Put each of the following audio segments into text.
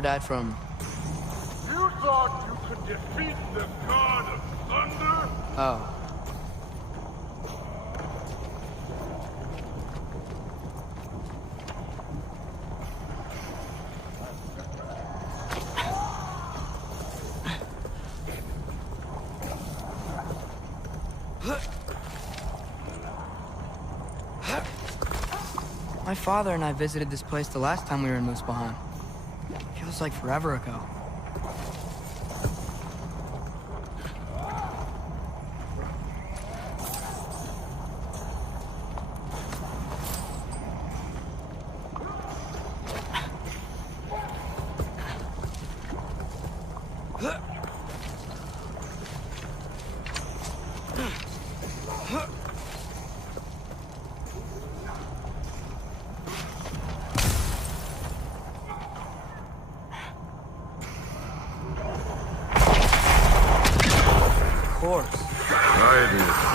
Thor died from... You thought you could defeat the god of thunder? Oh. My father and I visited this place the last time we were in Muspelheim. Feels like forever ago.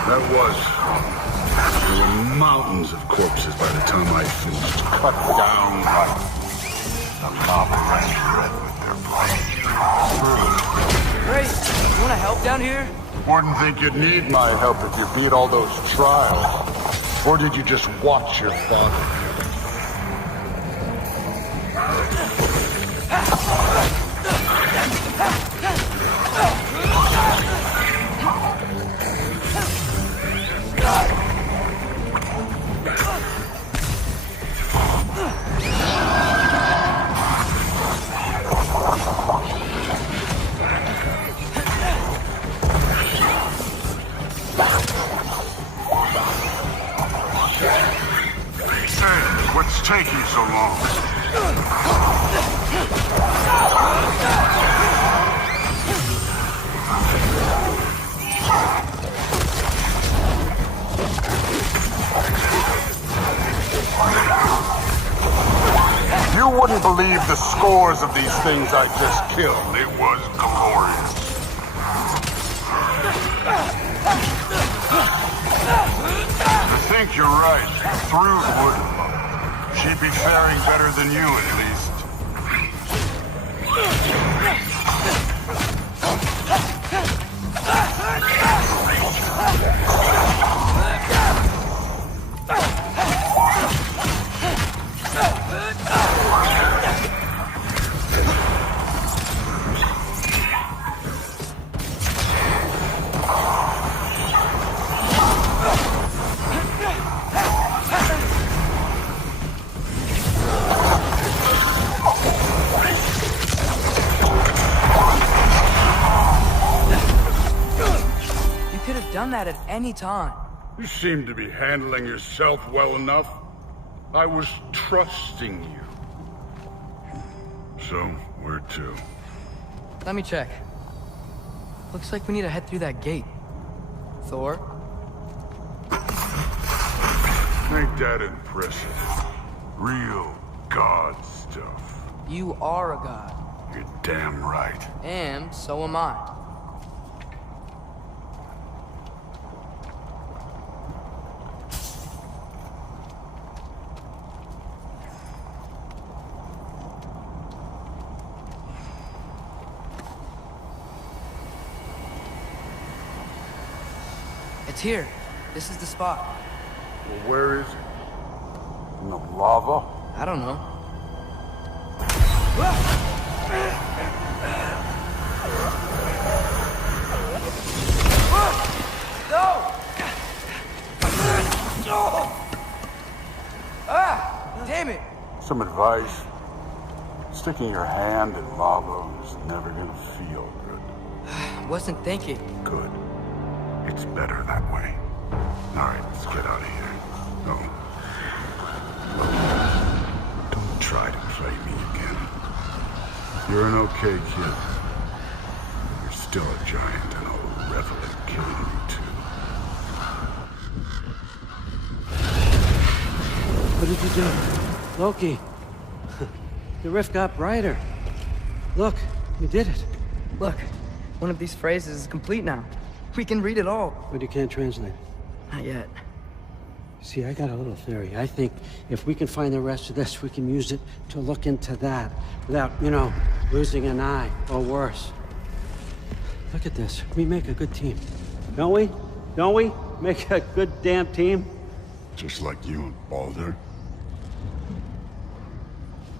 That was. There were mountains of corpses by the time I finished. Cut down like the lava ran red with their blood. Great! You wanna help down here? Wouldn't think you'd need my help if you beat all those trials. Or did you just watch your father? What's taking so long? You wouldn't believe the scores of these things I just killed. It was glorious. I think you're right. Through would. She'd be faring better than you, at least. Done that at any time. You seem to be handling yourself well enough. I was trusting you. So, where to? Let me check. Looks like we need to head through that gate. Thor? Ain't that impressive? Real god stuff. You are a god. You're damn right. And so am I. It's here. This is the spot. Well, where is it? In the lava? I don't know. No! Ah! Damn it! Some advice. Sticking your hand in lava is never gonna feel good. Wasn't thinking. Good. It's better that way. Alright, let's get out of here. No. Don't try to play me again. You're an okay kid. You're still a giant, and I'll revel in killing you too. What did you do? Loki. The rift got brighter. Look, you did it. Look, one of these phrases is complete now. We can read it all. But you can't translate. Not yet. See, I got a little theory. I think if we can find the rest of this, we can use it to look into that without, you know, losing an eye or worse. Look at this. We make a good team. Don't we? Don't we? Make a good damn team? Just like you and Balder.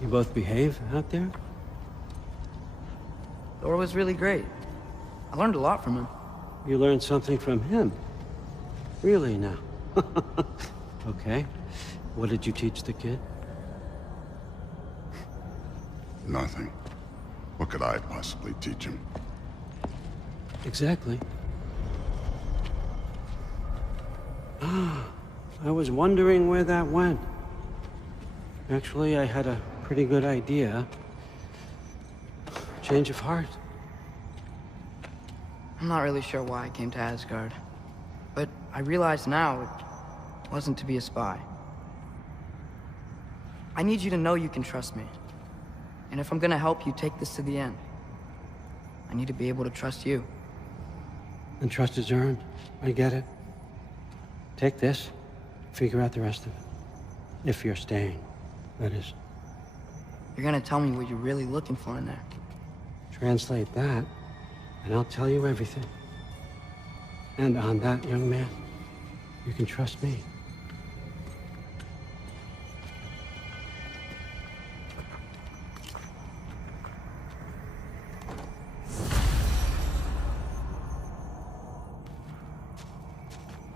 You both behave out there? Thor was really great. I learned a lot from him. You learned something from him? Really now? Okay. What did you teach the kid? Nothing. What could I possibly teach him? Exactly. I was wondering where that went. Actually, I had a pretty good idea. Change of heart. I'm not really sure why I came to Asgard. But I realize now it wasn't to be a spy. I need you to know you can trust me. And if I'm gonna help you take this to the end, I need to be able to trust you. And trust is earned. I get it. Take this, figure out the rest of it. If you're staying, that is. You're gonna tell me what you're really looking for in there. Translate that, and I'll tell you everything. And on that, young man, you can trust me.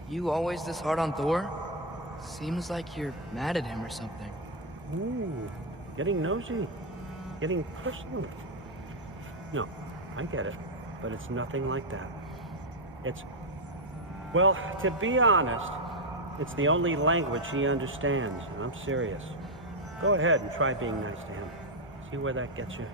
You always this hard on Thor? Seems like you're mad at him or something. Ooh, getting nosy. Getting personal. No, I get it. But it's nothing like that. It's... Well, to be honest, it's the only language he understands. And I'm serious. Go ahead and try being nice to him. See where that gets you.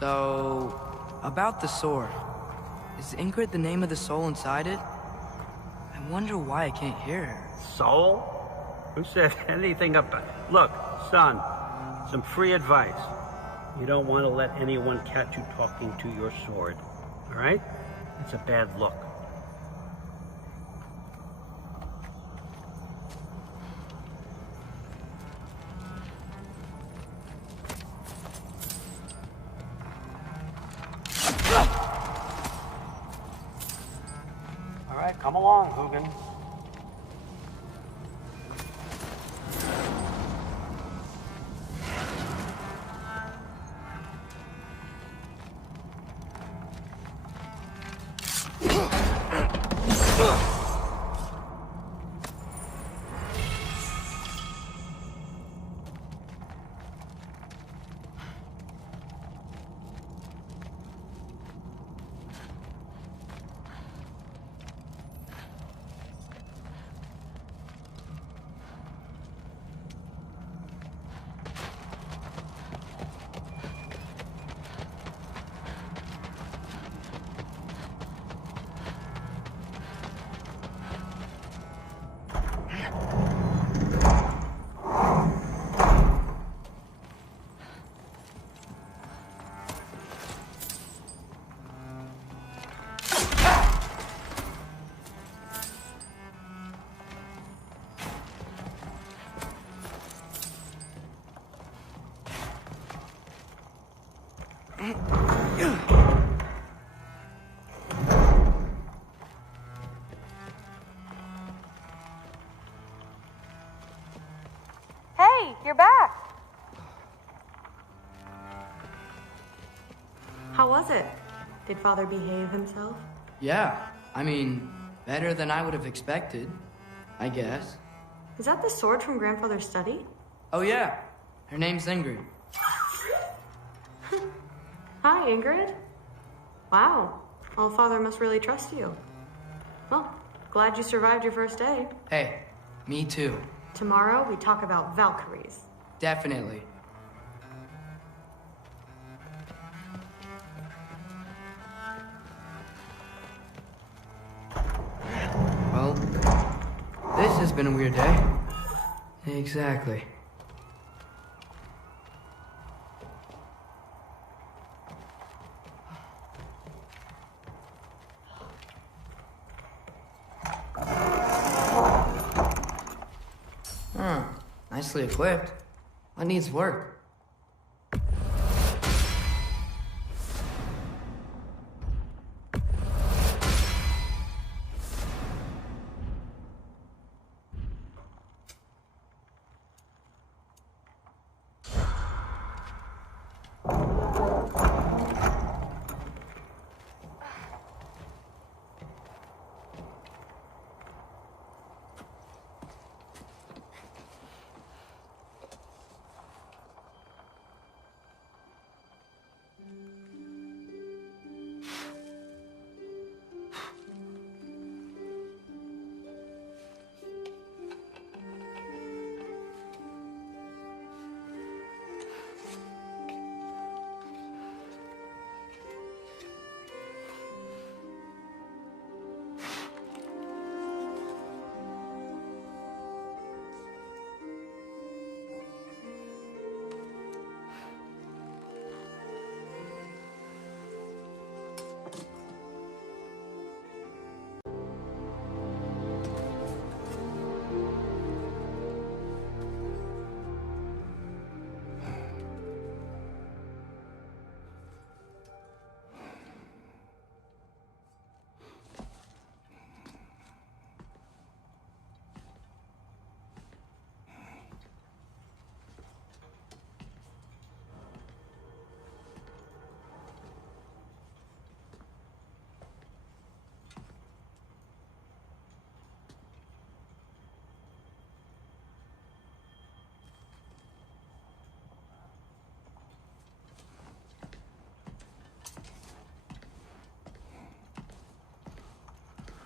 So, about the sword. Is Ingrid the name of the soul inside it? I wonder why I can't hear her. Soul? Who said anything about... Look, son, some free advice. You don't want to let anyone catch you talking to your sword. All right? It's a bad look. All right, come along, Hugin. Hey, you're back! How was it? Did Father behave himself? Yeah, I mean, better than I would have expected, I guess. Is that the sword from Grandfather's study? Oh yeah, her name's Ingrid. Hi, Ingrid. Wow, well, Father must really trust you. Well, glad you survived your first day. Hey, me too. Tomorrow, we talk about Valkyries. Definitely. Well, this has been a weird day. Exactly. Nicely equipped. What needs work?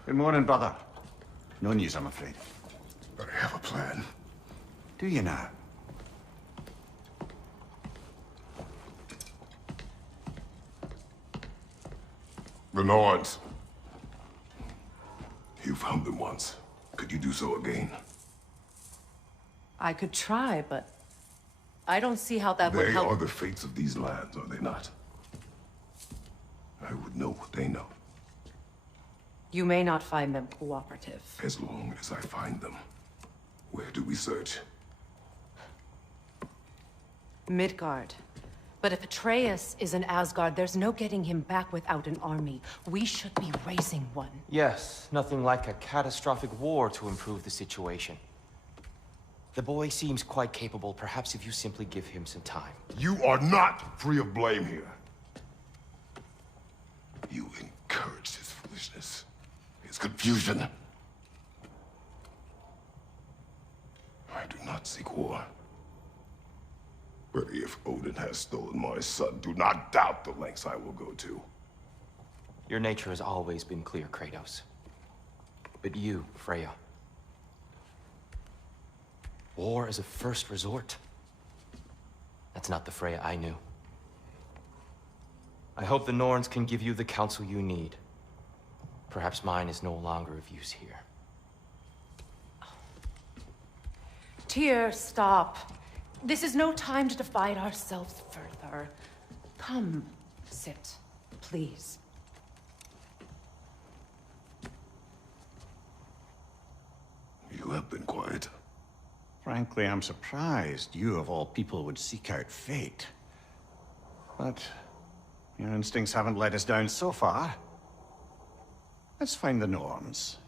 Good morning, brother. No news, I'm afraid. But I have a plan. Do you now? The Norns. You found them once. Could you do so again? I could try, but I don't see how that would They help. are the fates of these lands, are they not? I would know what they know, You may not find them cooperative. as long as I find them. Where do we search? Midgard. But if Atreus is in Asgard, there's no getting him back without an army. We should be raising one. Yes, nothing like a catastrophic war to improve the situation. The boy seems quite capable. Perhaps if you simply give him some time. You are not free of blame here. You encouraged his foolishness, his confusion. I do not seek war. But if Odin has stolen my son, do not doubt the lengths I will go to. Your nature has always been clear, Kratos. But you, Freya. War as a first resort. That's not the Freya I knew. I hope the Norns can give you the counsel you need. Perhaps mine is no longer of use here. Tyr, stop. This is no time to divide ourselves further. Come, sit, please. You have been quiet. Frankly, I'm surprised you of all people would seek out fate. But Your instincts haven't let us down so far. Let's find the Norns.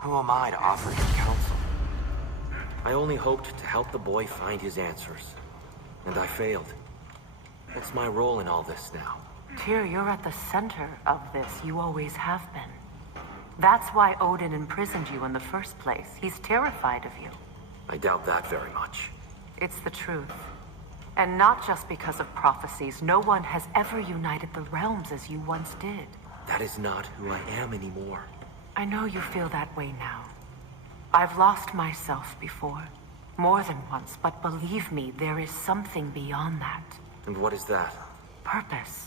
Who am I to offer him counsel? I only hoped to help the boy find his answers. And I failed. What's my role in all this now? Tyr, you're at the center of this. You always have been. That's why Odin imprisoned you in the first place. He's terrified of you. I doubt that very much. It's the truth. And not just because of prophecies. No one has ever united the realms as you once did. That is not who I am anymore. I know you feel that way now. I've lost myself before. More than once, but believe me, there is something beyond that. And what is that? Purpose.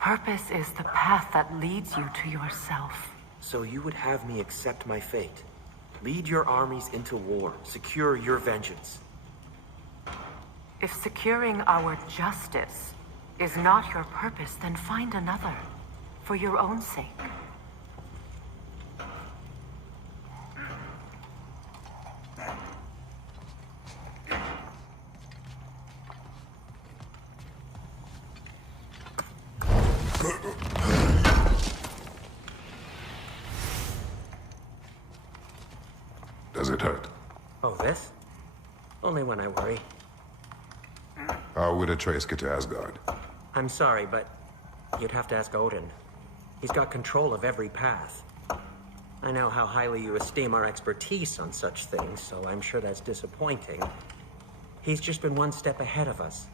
Purpose is the path that leads you to yourself. So you would have me accept my fate? Lead your armies into war, secure your vengeance. If securing our justice is not your purpose, then find another. For your own sake. Does it hurt? Oh, this? Only when I worry. How would Atreus get to Asgard? I'm sorry, but you'd have to ask Odin. He's got control of every path. I know how highly you esteem our expertise on such things, so I'm sure that's disappointing. He's just been one step ahead of us.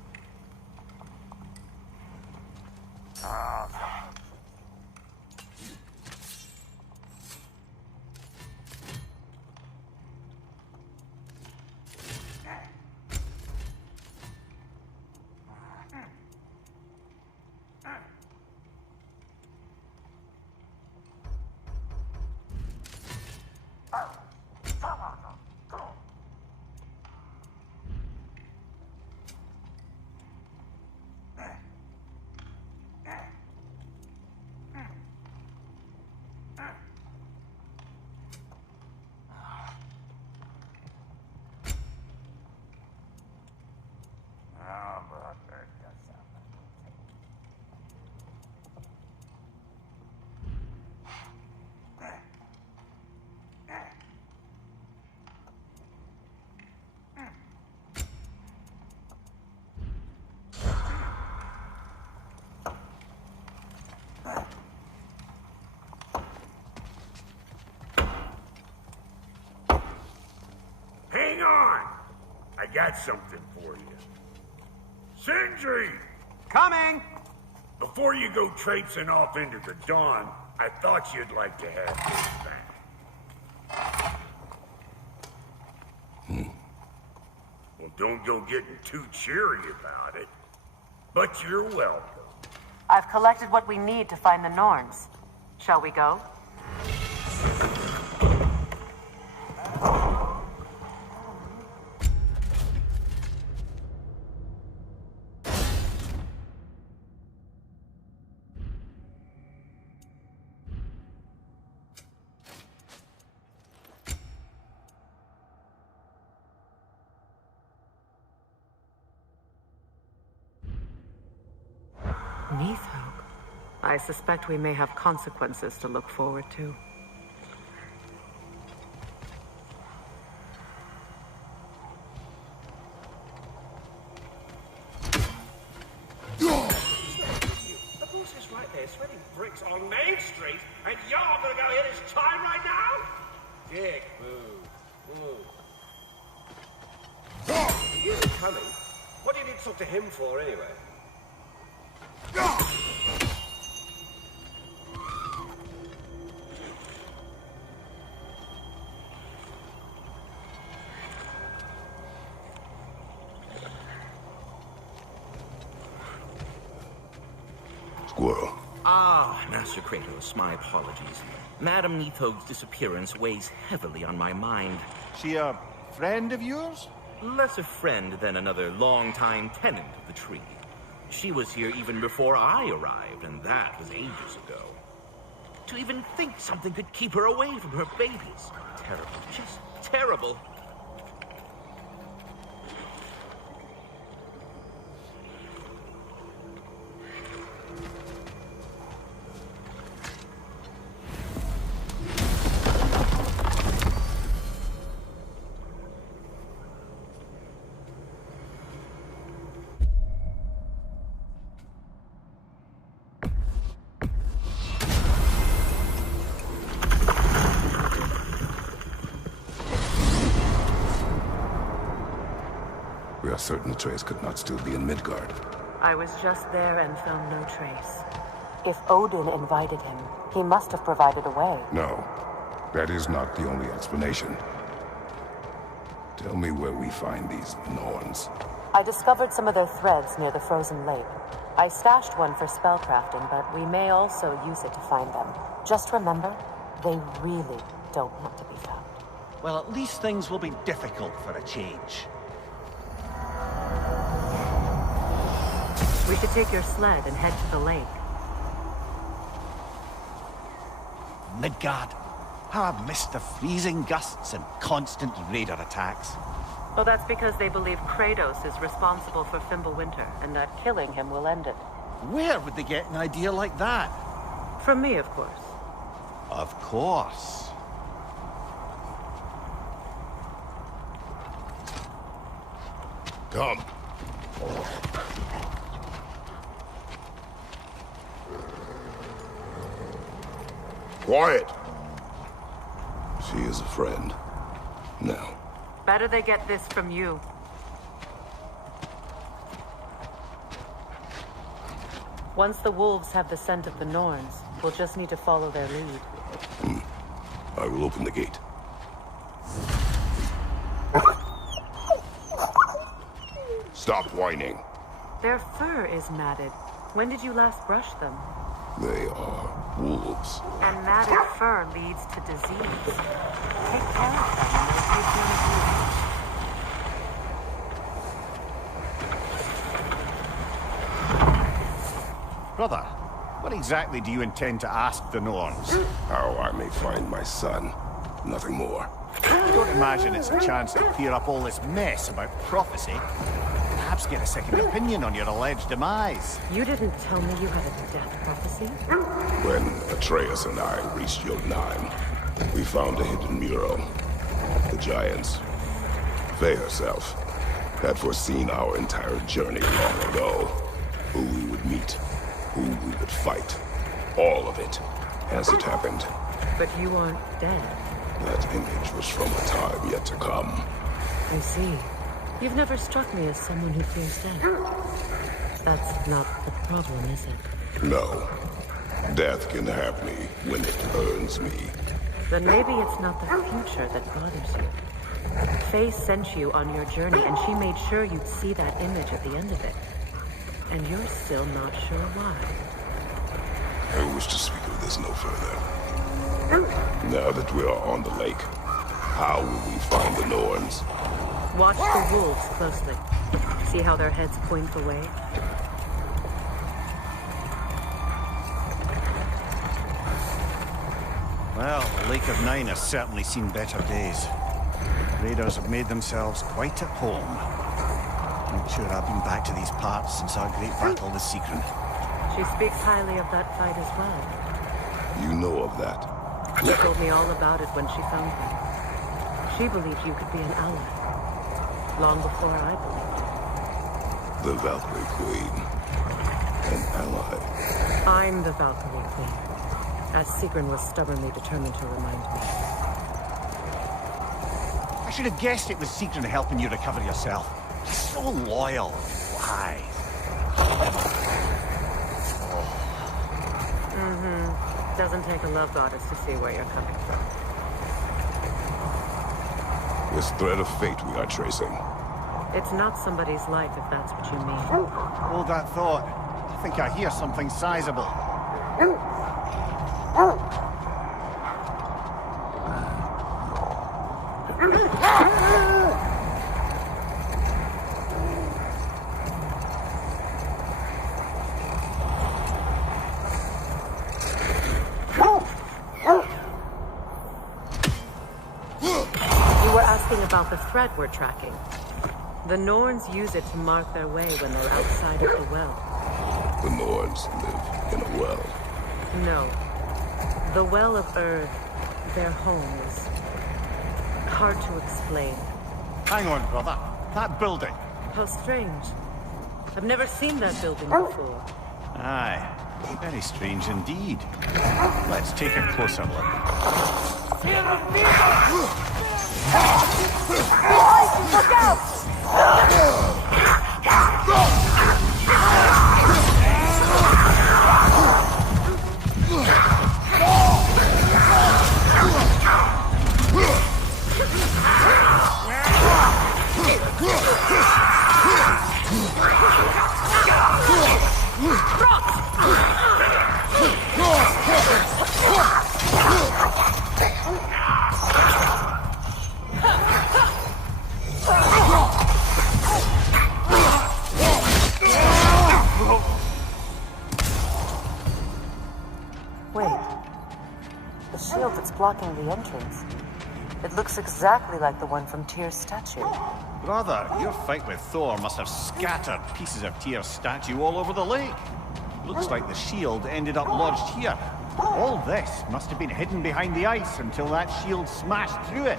Hang on! I got something for you. Sindri! Coming! Before you go traipsing off into the dawn, I thought you'd like to have this back. Well, don't go getting too cheery about it. But you're welcome. I've collected what we need to find the Norns. Shall we go? I suspect we may have consequences to look forward to. The boss is right there, sweating bricks on Main Street, and you're gonna go hit his time right now? Dick move. He isn't coming. What do you need to talk to him for, anyway? Squirrel. Ah, Master Kratos, my apologies. Madame Nithog's disappearance weighs heavily on my mind. She a friend of yours? Less a friend than another longtime tenant of the tree. She was here even before I arrived, and that was ages ago. To even think something could keep her away from her babies. Terrible, just terrible. We are certain Atreus could not still be in Midgard. I was just there and found no trace. If Odin invited him, he must have provided a way. No, that is not the only explanation. Tell me where we find these Norns. I discovered some of their threads near the frozen lake. I stashed one for spellcrafting, but we may also use it to find them. Just remember, they really don't want to be found. Well, at least things will be difficult for a change. We should take your sled and head to the lake. Midgard. How I've missed the freezing gusts and constant raider attacks. Well, that's because they believe Kratos is responsible for Fimbulwinter, and that killing him will end it. Where would they get an idea like that? From me, of course. Of course. Come. Quiet. She is a friend. Now. Better they get this from you. Once the wolves have the scent of the Norns, we'll just need to follow their lead. I will open the gate. Stop whining. Their fur is matted. When did you last brush them? They are wolves. And matted fur leads to disease. Take care of them and they'll take none of you. Brother, what exactly do you intend to ask the Norns? How I may find my son. Nothing more. Don't imagine it's a chance to clear up all this mess about prophecy. Perhaps get a second opinion on your alleged demise. You didn't tell me you had a death prophecy? When Atreus and I reached Jotunheim, we found a hidden mural. The giants, Freya herself, had foreseen our entire journey long ago. Who we would meet, who we would fight. All of it, as it happened. But you aren't dead. That image was from a time yet to come. I see. You've never struck me as someone who fears death. That's not the problem, is it? No. Death can have me when it earns me. Then maybe it's not the future that bothers you. Faye sent you on your journey, and she made sure you'd see that image at the end of it. And you're still not sure why. I wish to speak of this no further. Now that we are on the lake, how will we find the Norns? Watch the wolves closely. See how their heads point the way? Well, the Lake of Nine has certainly seen better days. Raiders have made themselves quite at home. Not sure I've been back to these parts since our great battle with Sigrun. She speaks highly of that fight as well. You know of that. She told me all about it when she found me. She believed you could be an ally. Long before I believed it. The Valkyrie Queen. An ally. I'm the Valkyrie Queen, as Sigrun was stubbornly determined to remind me. I should have guessed it was Sigrun helping you recover yourself. She's so loyal and wise. Doesn't take a love goddess to see where you're coming from. This thread of fate we are tracing. It's not somebody's life, if that's what you mean. Hold that thought. I think I hear something sizable. thing about the thread we're tracking. The Norns use it to mark their way when they're outside of the well. The Norns live in a well. No. The Well of Earth, their home, is hard to explain. Hang on, brother. That building. How strange. I've never seen that building before. Aye. Very strange indeed. Let's take a closer look. Look out! Wait. The shield that's blocking the entrance. It looks exactly like the one from Tyr's statue. Brother, your fight with Thor must have scattered pieces of Tyr's statue all over the lake. Looks like the shield ended up lodged here. All this must have been hidden behind the ice until that shield smashed through it.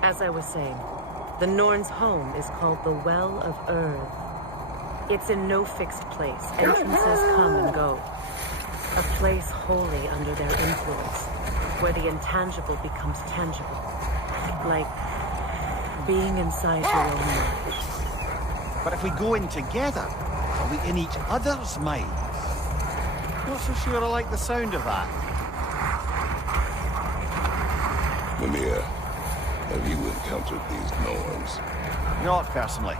As I was saying, the Norns' home is called the Well of Earth. It's in no fixed place. Entrances come and go. A place wholly under their influence, where the intangible becomes tangible. Like being inside your own mind. But if we go in together, are we in each other's minds? Not so sure I like the sound of that. Mimir, have you encountered these Norns? Not personally.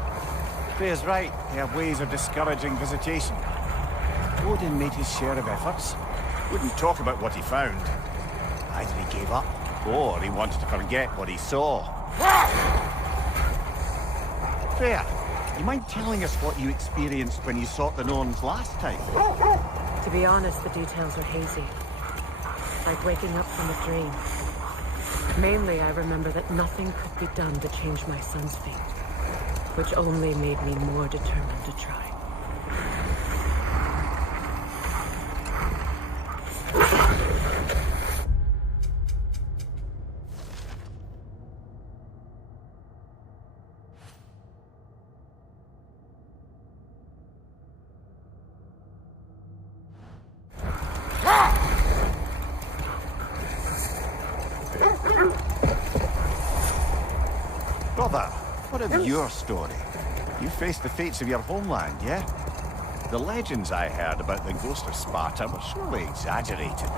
Freya's right. They have ways of discouraging visitation. Odin made his share of efforts. Wouldn't talk about what he found. Either he gave up, or he wanted to forget what he saw. Freya, you mind telling us what you experienced when you sought the Norns last time? To be honest, the details are hazy. Like waking up from a dream. Mainly, I remember that nothing could be done to change my son's fate, which only made me more determined to try. Brother, what of your story? You faced the fates of your homeland, yeah? The legends I heard about the ghost of Sparta were surely exaggerated.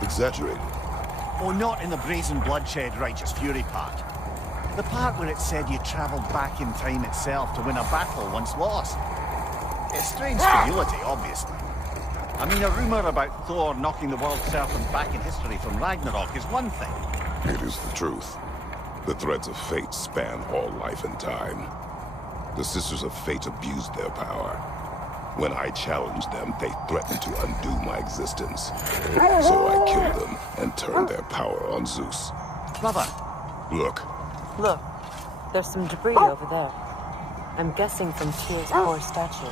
Exaggerated? Oh, not in the brazen bloodshed righteous fury part. The part where it said you travelled back in time itself to win a battle once lost. It's strange credulity, obviously. I mean, a rumour about Thor knocking the world serpent back in history from Ragnarok is one thing. It is the truth. The threads of fate span all life and time. The Sisters of Fate abused their power. When I challenged them, they threatened to undo my existence. So I killed them and turned their power on Zeus. Brother! Look. Look, there's some debris over there. I'm guessing from Tyr's core statue.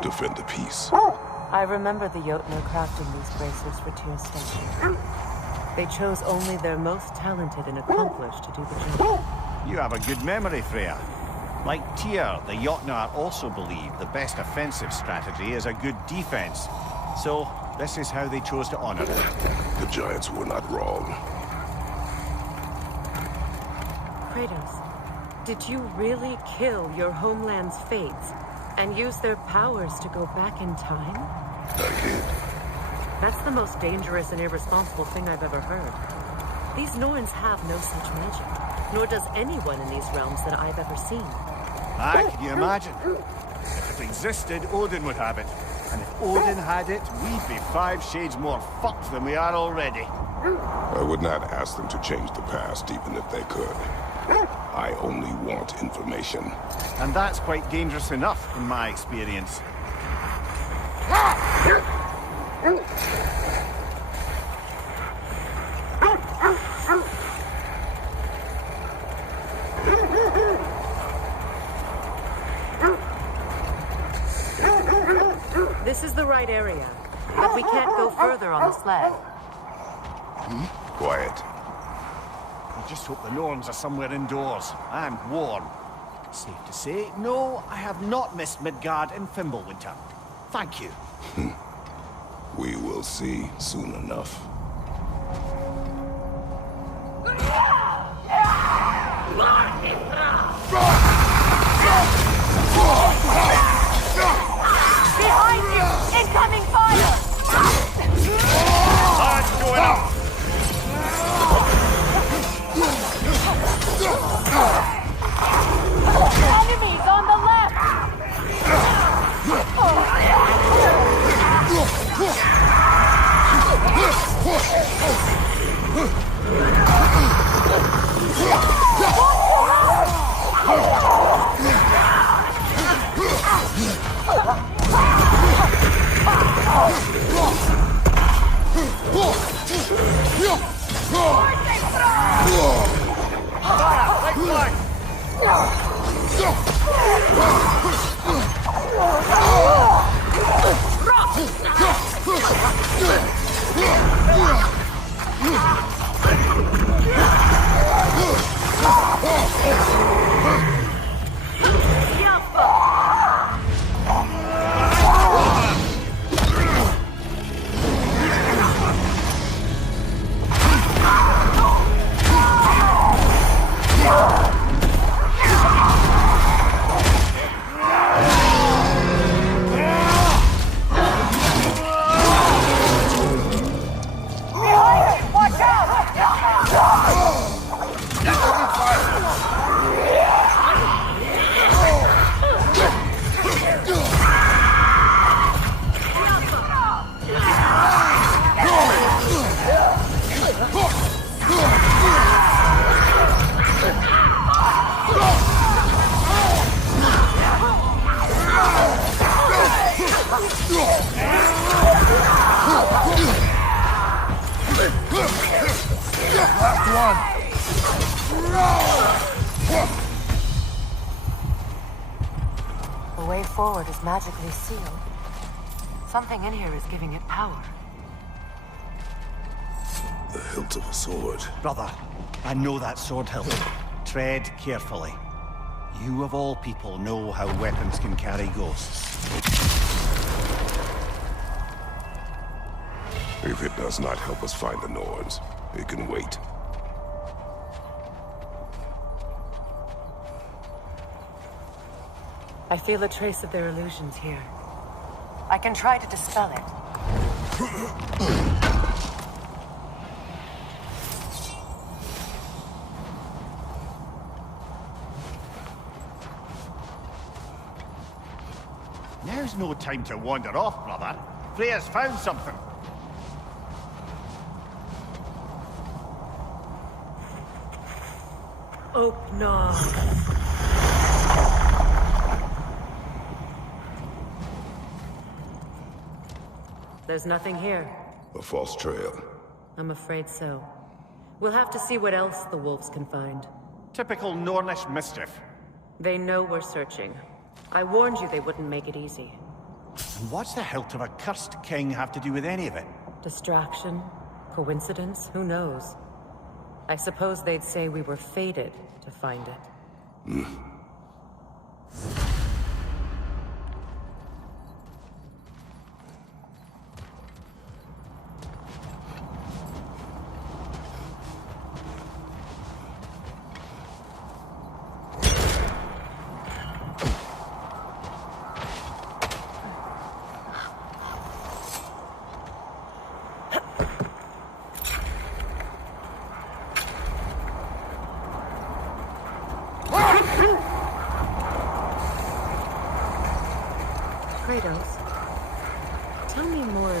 Defend the peace. I remember the Jotnar crafting these bracers for Tyr's statue. They chose only their most talented and accomplished to do the job. You have a good memory, Freya. Like Tyr, the Jotnar also believe the best offensive strategy is a good defense. So, this is how they chose to honor it. The Giants were not wrong. Kratos, did you really kill your homeland's fates and use their powers to go back in time? I did. That's the most dangerous and irresponsible thing I've ever heard. These Norns have no such magic, nor does anyone in these realms that I've ever seen. Aye, can you imagine? If it existed, Odin would have it. And if Odin had it, we'd be 5 shades more fucked than we are already. I would not ask them to change the past, even if they could. I only want information. And that's quite dangerous enough, in my experience. This is the right area, but we can't go further on the sled. Quiet. I just hope the Norns are somewhere indoors, and warm. Safe to say, no, I have not missed Midgard in Fimbulwinter. Thank you. We will see soon enough. Behind you! Incoming fire! That's going up! Enemies on the left! The way forward is magically sealed. Something in here is giving it power. The hilt of a sword. Brother, I know that sword hilt. Tread carefully. You of all people know how weapons can carry ghosts. If it does not help us find the Norns, it can wait. I feel a trace of their illusions here. I can try to dispel it. Now's no time to wander off, brother. Freya's found something. Oak Nog. There's nothing here. A false trail. I'm afraid so. We'll have to see what else the wolves can find. Typical Nornish mischief. They know we're searching. I warned you they wouldn't make it easy. And what's the hilt of a cursed king have to do with any of it? Distraction? Coincidence? Who knows? I suppose they'd say we were fated to find it.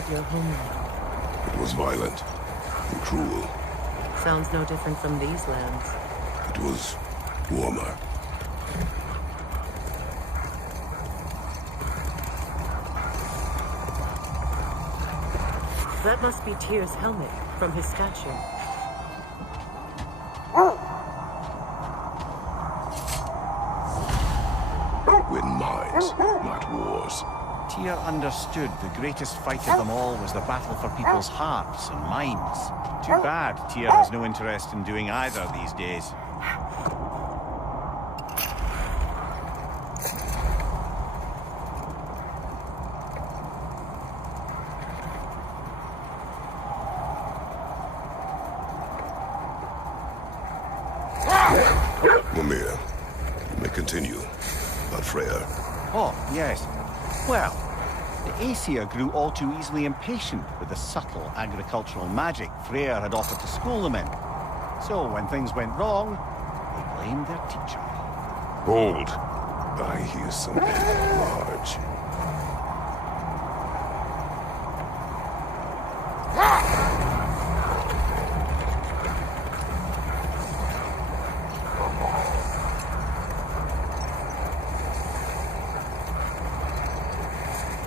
of your homeland? It was violent and cruel. Sounds no different from these lands. It was warmer. That must be Tyr's helmet from his statue. Win minds, not wars. Tyr understood the greatest fight of them all was the battle for people's hearts and minds. Too bad Tyr has no interest in doing either these days. Mimir, you may continue. About Freya. Oh, yes. Well, the Aesir grew all too easily impatient with the subtle agricultural magic Freya had offered to school them in. So when things went wrong, they blamed their teacher. Hold. I hear something large.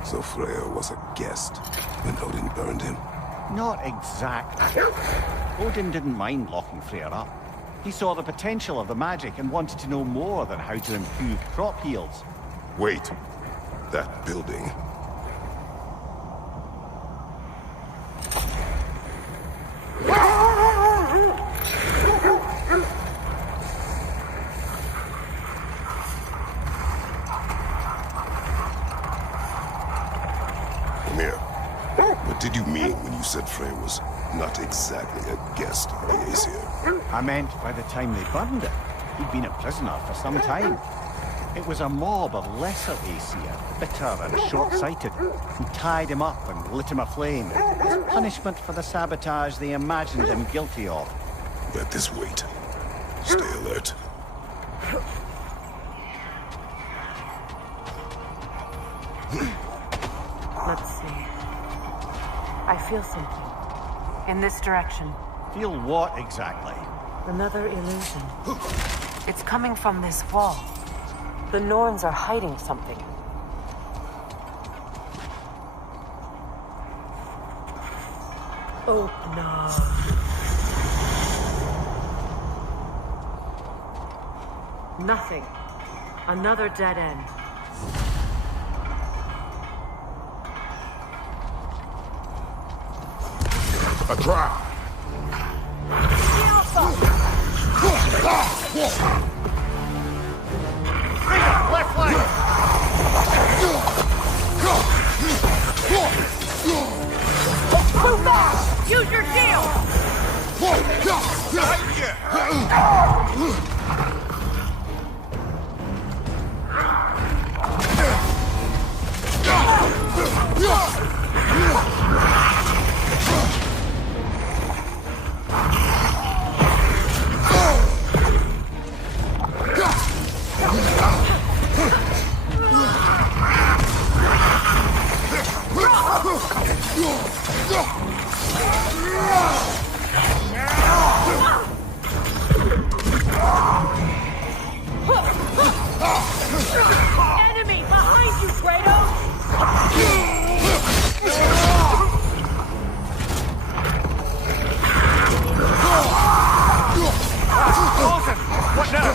So Freya was a guest when Odin burned him? Not exactly. Odin didn't mind locking Freya up. He saw the potential of the magic and wanted to know more than how to improve crop yields. Wait. That building. Mimir, what did you mean when you said Freya was not exactly a guest of the Aesir? I meant by the time they burned it, he'd been a prisoner for some time. It was a mob of lesser Aesir, bitter and short-sighted, who tied him up and lit him aflame as punishment for the sabotage they imagined him guilty of. Let this wait. Stay alert. Let's see. I feel something. In this direction. Feel what exactly? Another illusion. It's coming from this wall. The Norns are hiding something. Oh, no. Nothing. Another dead end. A trap! Left leg! Move fast! Use your shield! Enemy behind you, Kratos! What now?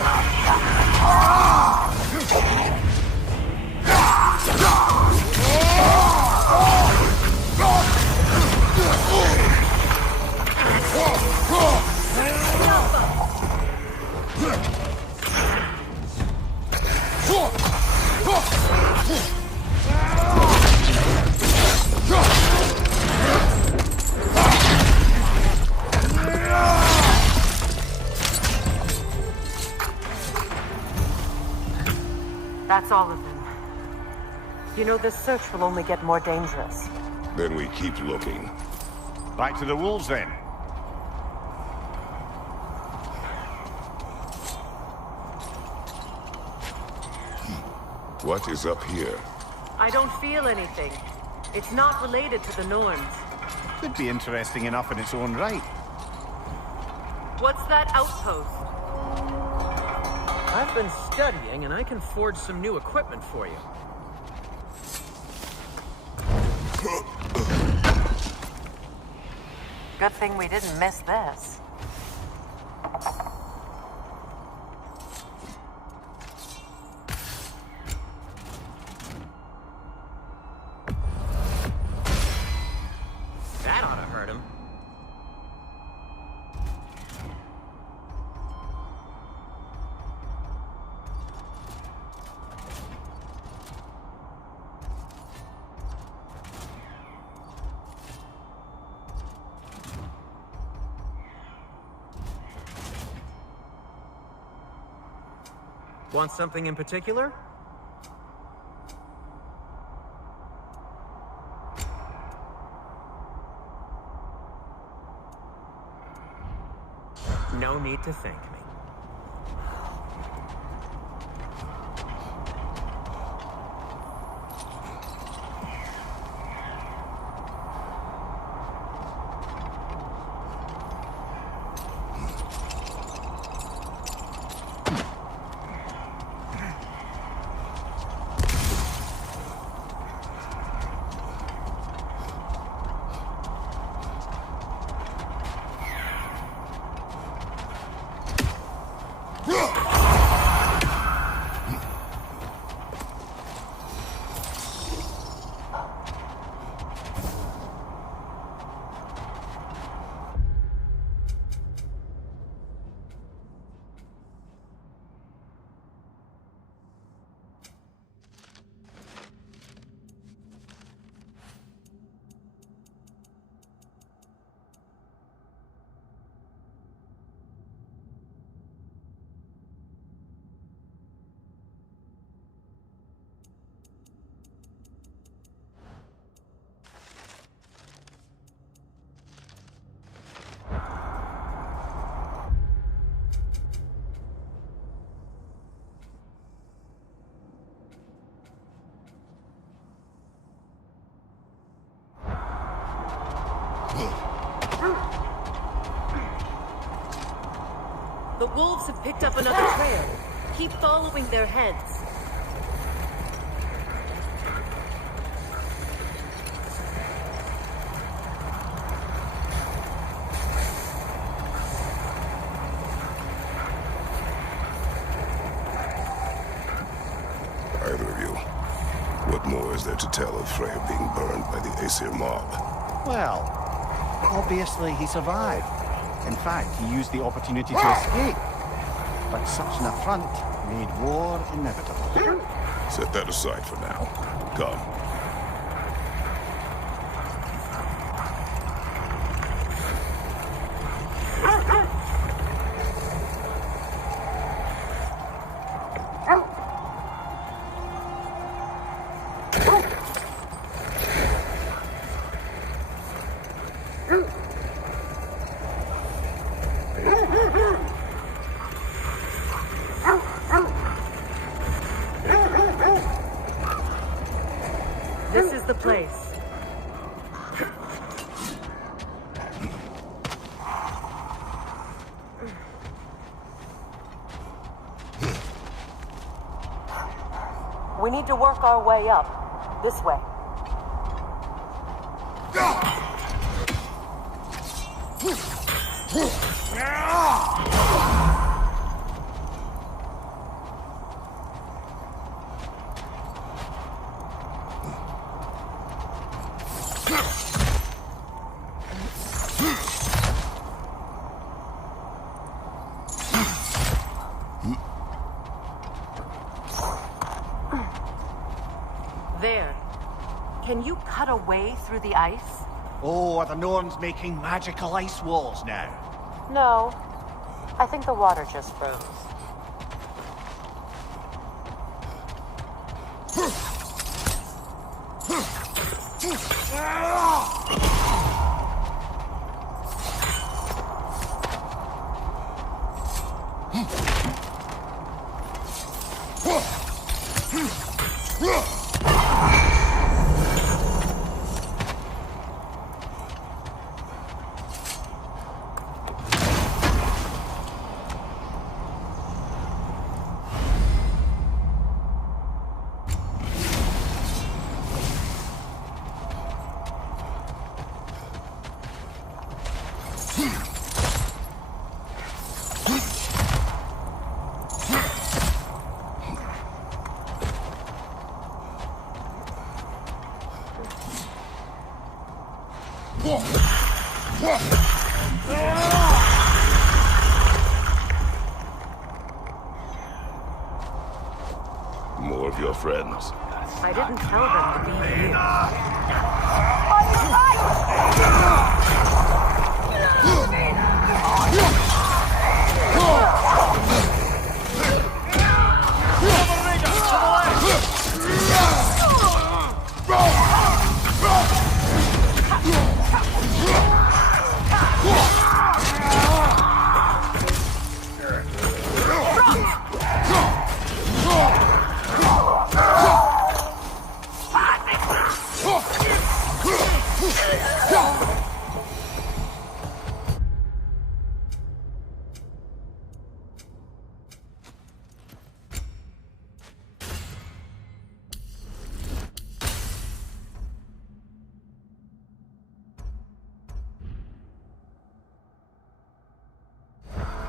That's all of them. You know, this search will only get more dangerous. Then we keep looking. Back to the wolves then. What is up here? I don't feel anything. It's not related to the Norns. Could be interesting enough in its own right. What's that outpost? I've been studying, and I can forge some new equipment for you. Good thing we didn't miss this. That ought to hurt him. Want something in particular? No need to thank me. The wolves have picked up another trail. Keep following their heads. Either of you, what more is there to tell of Freya being burned by the Aesir mob? Well, obviously he survived. In fact, he used the opportunity to escape. But such an affront made war inevitable. Set that aside for now. Come. This is the place. We need to work our way up. This way. There. Can you cut a way through the ice? Oh, are the Norns making magical ice walls now? No. I think the water just froze. More of your friends. I didn't tell them to be here.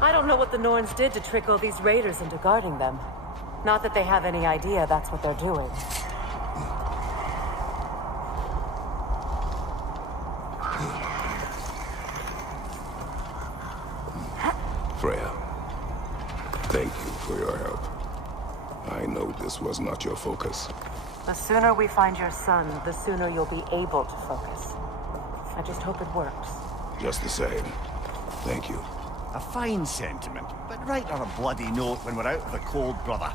I don't know what the Norns did to trick all these raiders into guarding them. Not that they have any idea that's what they're doing. Freya, thank you for your help. I know this was not your focus. The sooner we find your son, the sooner you'll be able to focus. I just hope it works. Just the same. Thank you. A fine sentiment, but write her a bloody note when we're out of the cold, brother.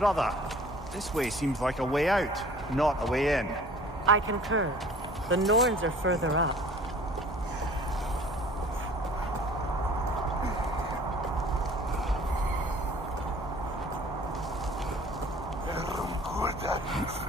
Brother, this way seems like a way out, not a way in. I concur. The Norns are further up. Okay.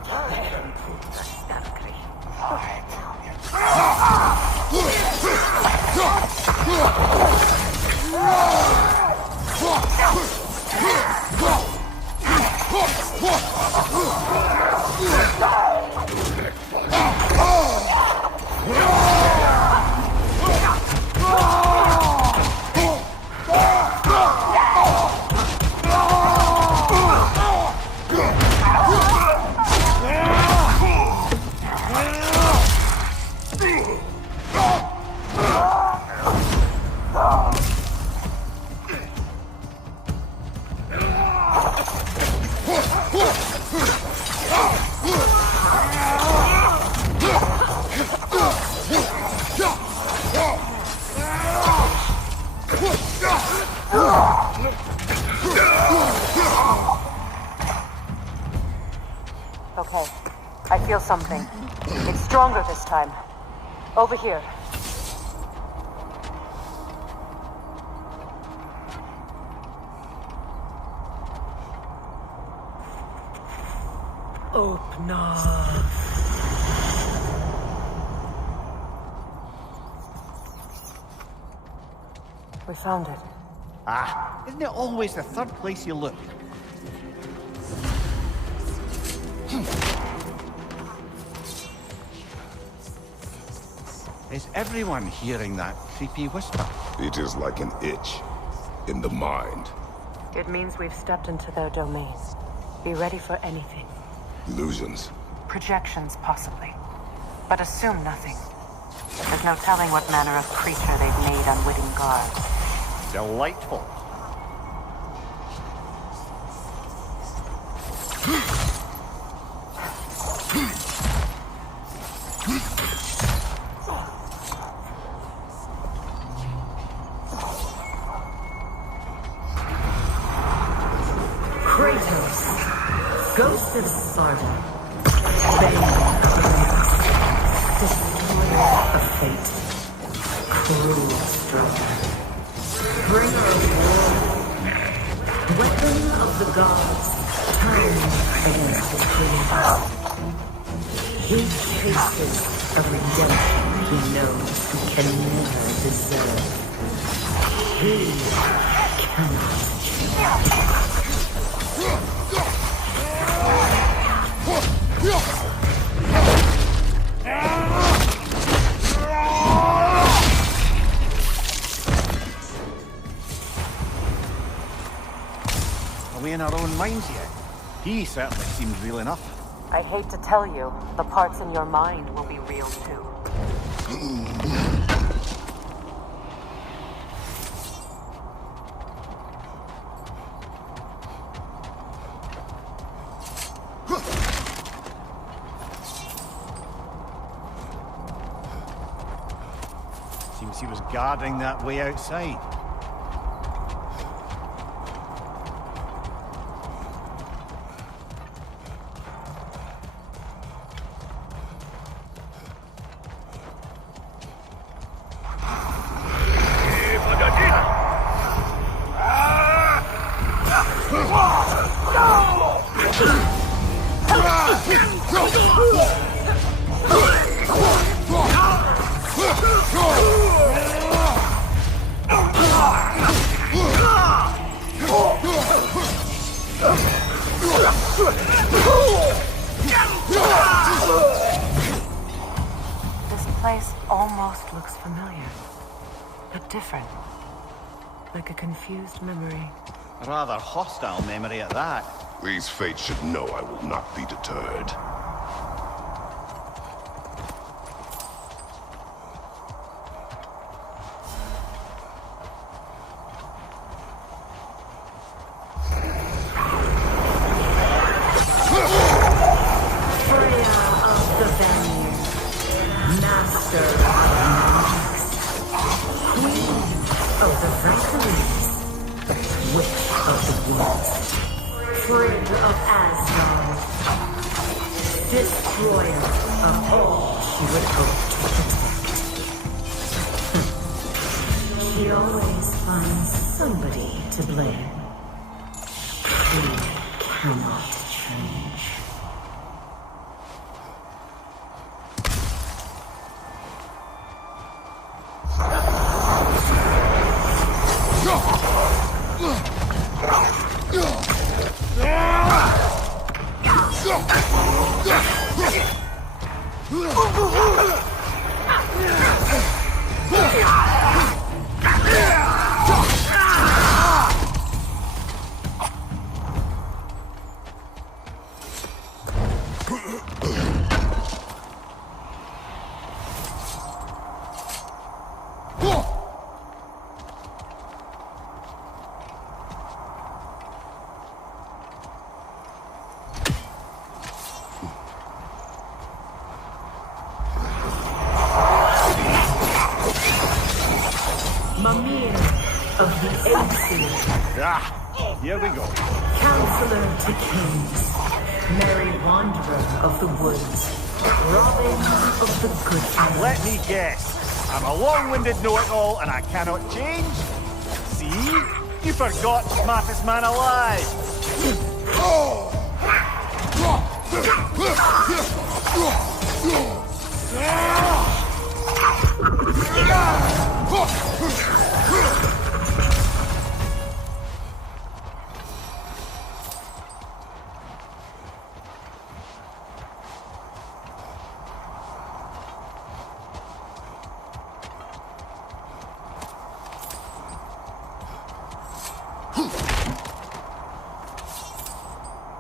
I feel something. It's stronger this time. Over here. Open up. We found it. Ah, isn't it always the third place you look? Is everyone hearing that creepy whisper? It is like an itch in the mind. It means we've stepped into their domain. Be ready for anything. Illusions. Projections, possibly. But assume nothing. There's no telling what manner of creature they've made unwitting guards. Delightful. Kratos, Ghost of Sparta, Bane of Greece, Destroyer of Fate, Cruel Struggle, Bringer of War, Weapon of the Gods, Time against his creators. He chases a redemption. he knows he can never deserve. He cannot Are we in our own minds yet? He certainly seems real enough. I hate to tell you, the parts in your mind will be real too. Seems he was guarding that way outside. This place almost looks familiar, but different. Like a confused memory. A rather hostile memory at that. These fates should know I will not be deterred. Freya of the Vanir, master of magics, queen of the Valkyries, witch of the woods, friend of Asgard, destroyer of all she would hope to protect. She always finds somebody to blame. She cannot change. Mimir of the Aesir, Ah, here we go. counselor to kings, merry wanderer of the woods, Robin of the good fight. Let me guess. I'm a long-winded know-it-all and I cannot change? See? You forgot smartest man alive.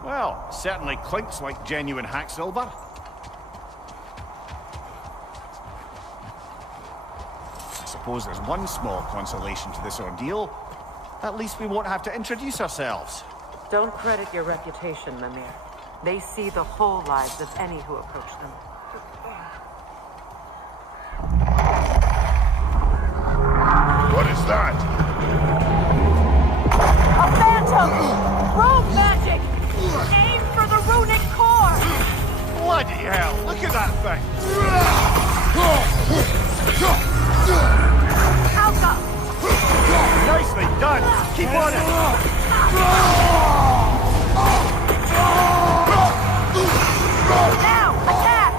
Well, certainly clinks like genuine hack silver. I suppose there's one small consolation to this ordeal. At least we won't have to introduce ourselves. Don't credit your reputation, Mimir. They see the whole lives of any who approach them. What is that? A phantom! Rogue magic! Aim for the runic core! Bloody hell, look at that thing! Alpha! Nicely done! Keep on it! Now, attack!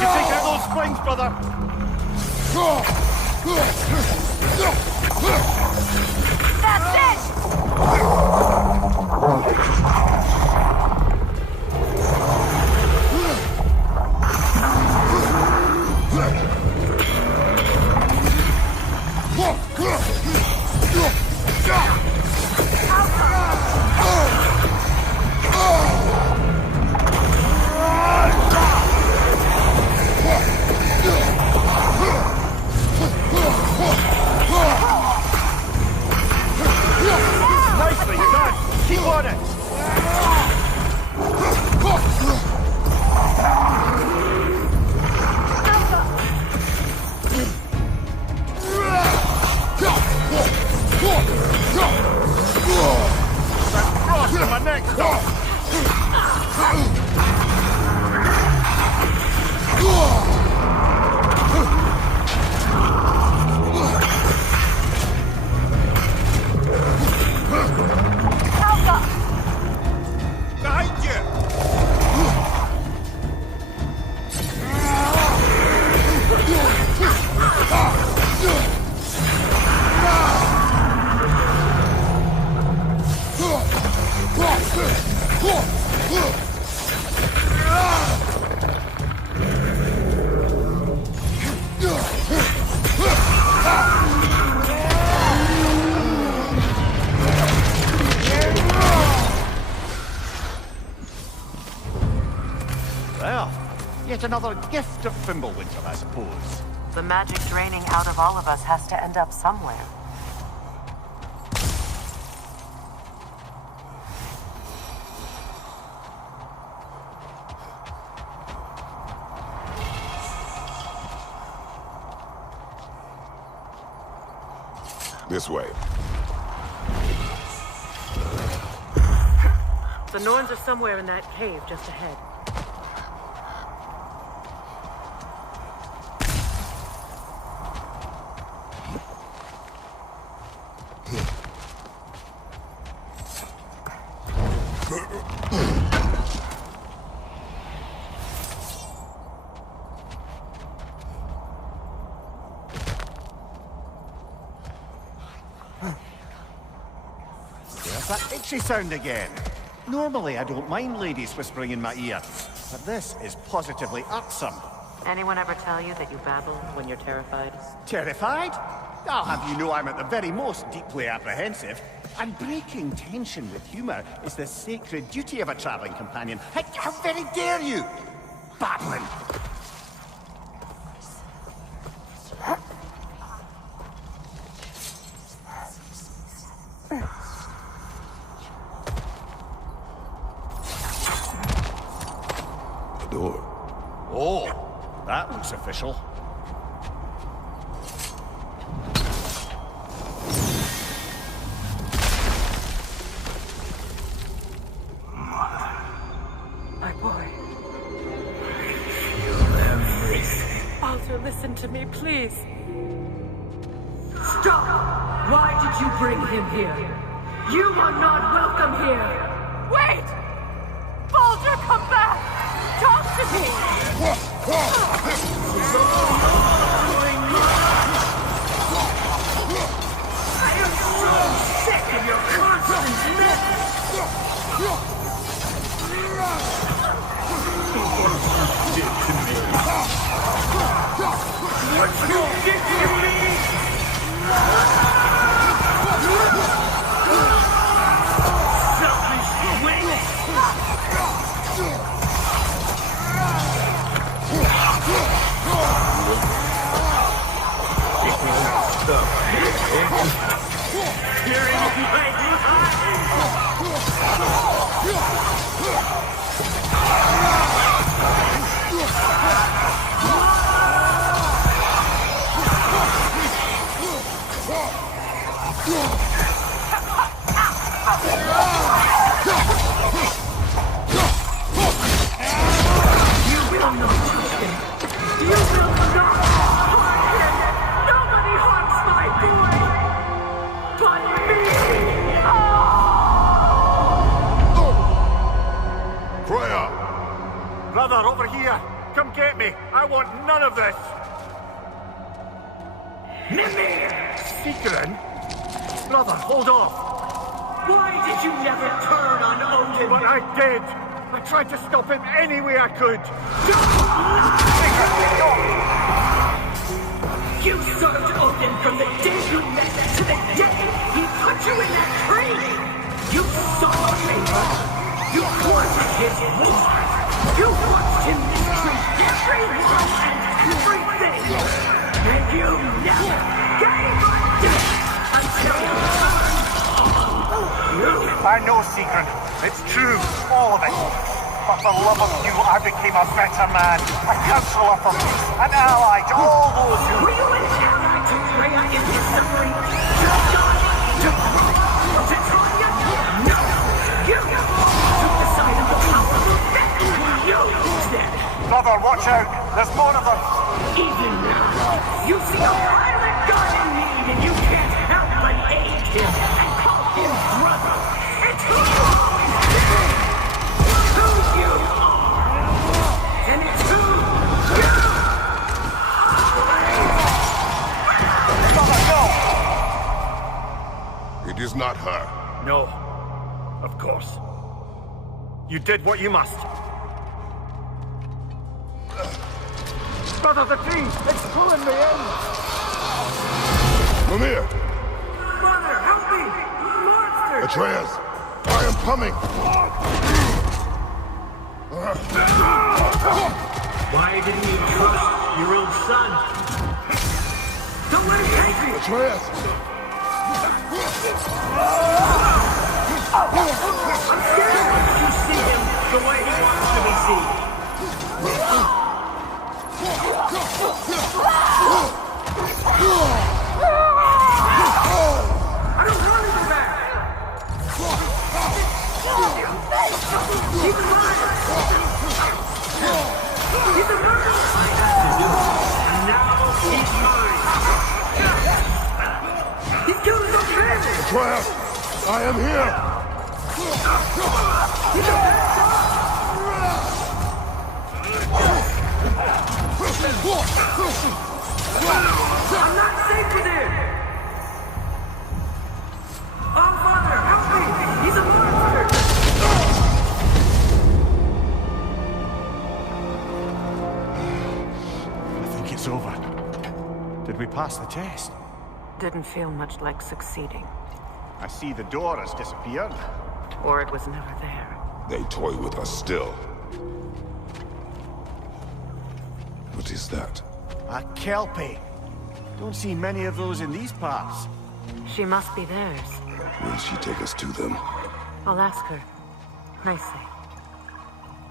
to take out those springs, brother. That's it! Nicely done. Keep on it. That cross to my neck, stop. Behind you! Well, yet another gift of Fimbulwinter, I suppose. The magic draining out of all of us has to end up somewhere. This way. The Norns are somewhere in that cave just ahead. There's that itchy sound again. Normally I don't mind ladies whispering in my ear, but this is positively irksome. Anyone ever tell you that you babble when you're terrified? Terrified? I'll have you know I'm at the very most deeply apprehensive. And breaking tension with humour is the sacred duty of a travelling companion. How very dare you! Babbling! The door. Oh, that looks official. My boy. Baldur, listen to me, please. Stop! Why did you bring him here? You are not welcome here! Wait! Baldur, come back! Talk to me! I am so sick of your constant mess! What you did to me! Selfish waste! Hearing my Brother, over here! Come get me! I want none of this! Mimir! Sigrun? Brother, hold off! Why did you never turn on Odin? But I did! I tried to stop him any way I could! You served Odin from the day you met to the day he put you in that tree! You saw him! You wanted his wars! You watched him mistreat every world and everything! And you never gave a damn until you turned on you! I know, Sigrun. It's true, all of it. But for love of you, I became a better man, a counselor for peace, an ally to all those who... Were you an ally to Freya in his suffering? To God? To Thor? To Troya? No! You took the side of the powerful, then you used it! Brother, watch out! There's more of them! Even now, you see a violent god in need and you can't help but aid him and call him brother! It's who you always been! Who you are! And it's who you Brother, no! It is not her. No. Of course. You did what you must. Brother, the tree! It's pulling me in! Mimir! Brother, help me! Monster! Atreus! I am coming! Why didn't you trust your own son? Don't let him take me! Atreus! I'm scared once you see him the way he wants to be seen. I don't want him back! He's alive! He's a murderer! And now he's mine! He's killed his own family! Atreus! I am here! He's a bastard! I'm not safe with him! Oh, Father, help me! He's a monster! I think it's over. Did we pass the test? Didn't feel much like succeeding. I see the door has disappeared. Or it was never there. They toy with us still. What is that? A kelpie. Don't see many of those in these parts. She must be theirs. Will she take us to them? I'll ask her. Nicely.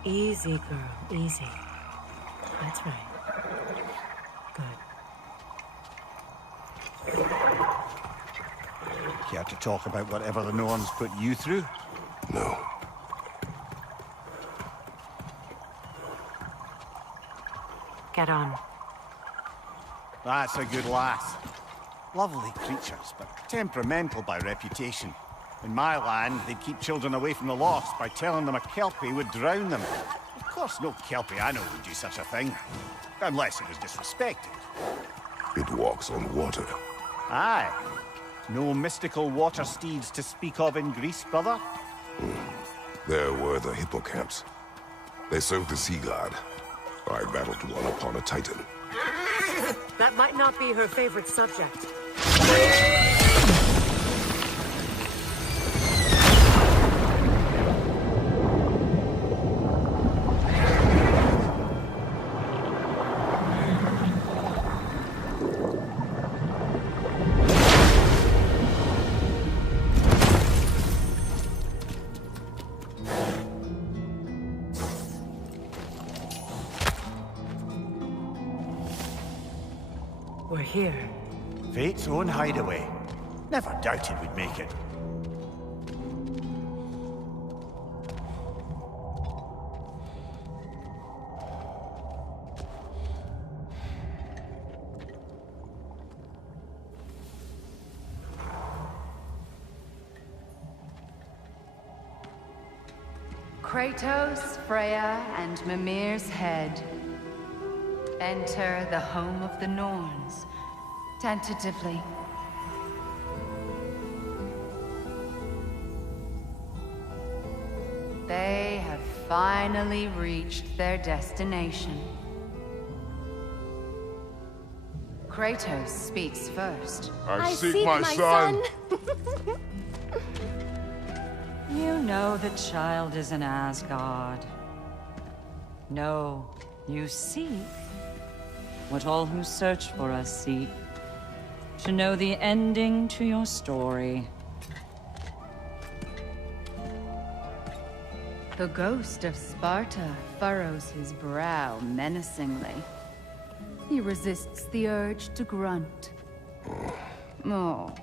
Easy, girl. Easy. That's right. Good. Care to talk about whatever the Norns put you through? No. Get on. That's a good lass. Lovely creatures, but temperamental by reputation. In my land, they'd keep children away from the lost by telling them a kelpie would drown them. Of course, no kelpie I know would do such a thing. Unless it was disrespected. It walks on water. Aye. No mystical water steeds to speak of in Greece, brother? There were the hippocamps. They served the sea god. I battled one upon a titan. That might not be her favorite subject. We're here. Fate's own hideaway. Never doubted we'd make it. Kratos, Freya, and Mimir's head. Enter the home of the Norns. Tentatively. They have finally reached their destination. Kratos speaks first. I seek my son. You know the child is in Asgard. No, you seek what all who search for us seek. To know the ending to your story. The ghost of Sparta furrows his brow menacingly. He resists the urge to grunt. Oh,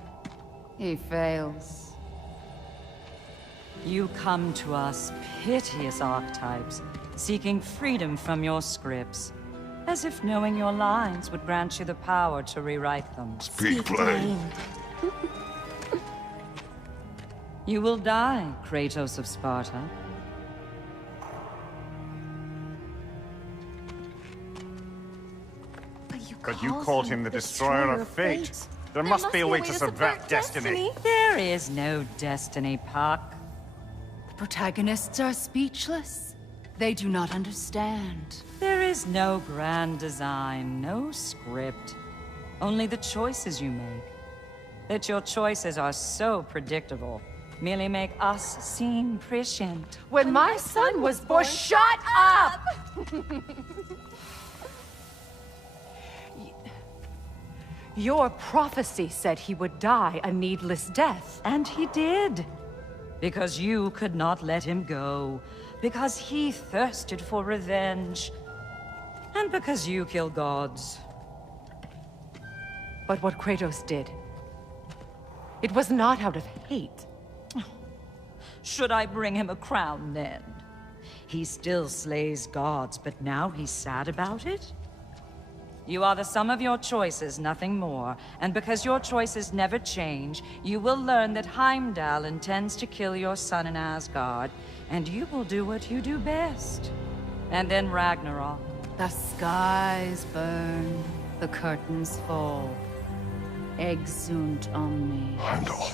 he fails. You come to us, piteous archetypes, seeking freedom from your scripts, as if knowing your lines would grant you the power to rewrite them. Speak plain. You will die, Kratos of Sparta. But you called him the Destroyer of Fate. There must be a way to subvert destiny. There is no destiny, Puck. The protagonists are speechless. They do not understand. There is no grand design, no script. Only the choices you make. That your choices are so predictable merely make us seem prescient. When my son was born, shut up! Your prophecy said he would die a needless death. And he did. Because you could not let him go. Because he thirsted for revenge. And because you kill gods. But what Kratos did, it was not out of hate. Should I bring him a crown then? He still slays gods, but now he's sad about it? You are the sum of your choices, nothing more. And because your choices never change, you will learn that Heimdall intends to kill your son in Asgard, and you will do what you do best. And then Ragnarok. The skies burn, the curtains fall. Exunt omnes. Heimdall.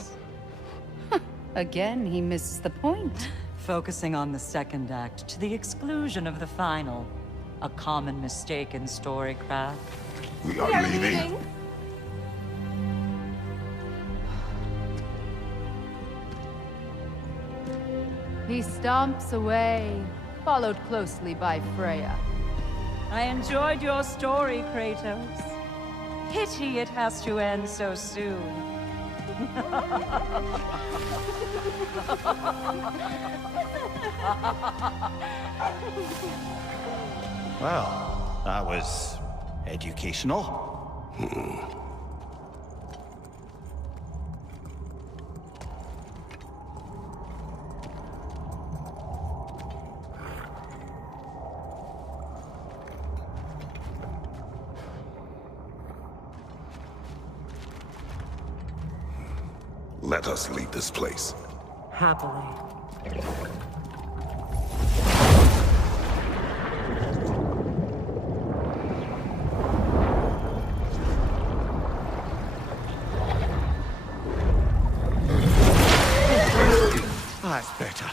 Again, he misses the point. Focusing on the second act to the exclusion of the final. A common mistake in storycraft. We are leaving. He stomps away, followed closely by Freya. I enjoyed your story, Kratos. Pity it has to end so soon. Well, that was educational. Let us leave this place. Happily. That's better.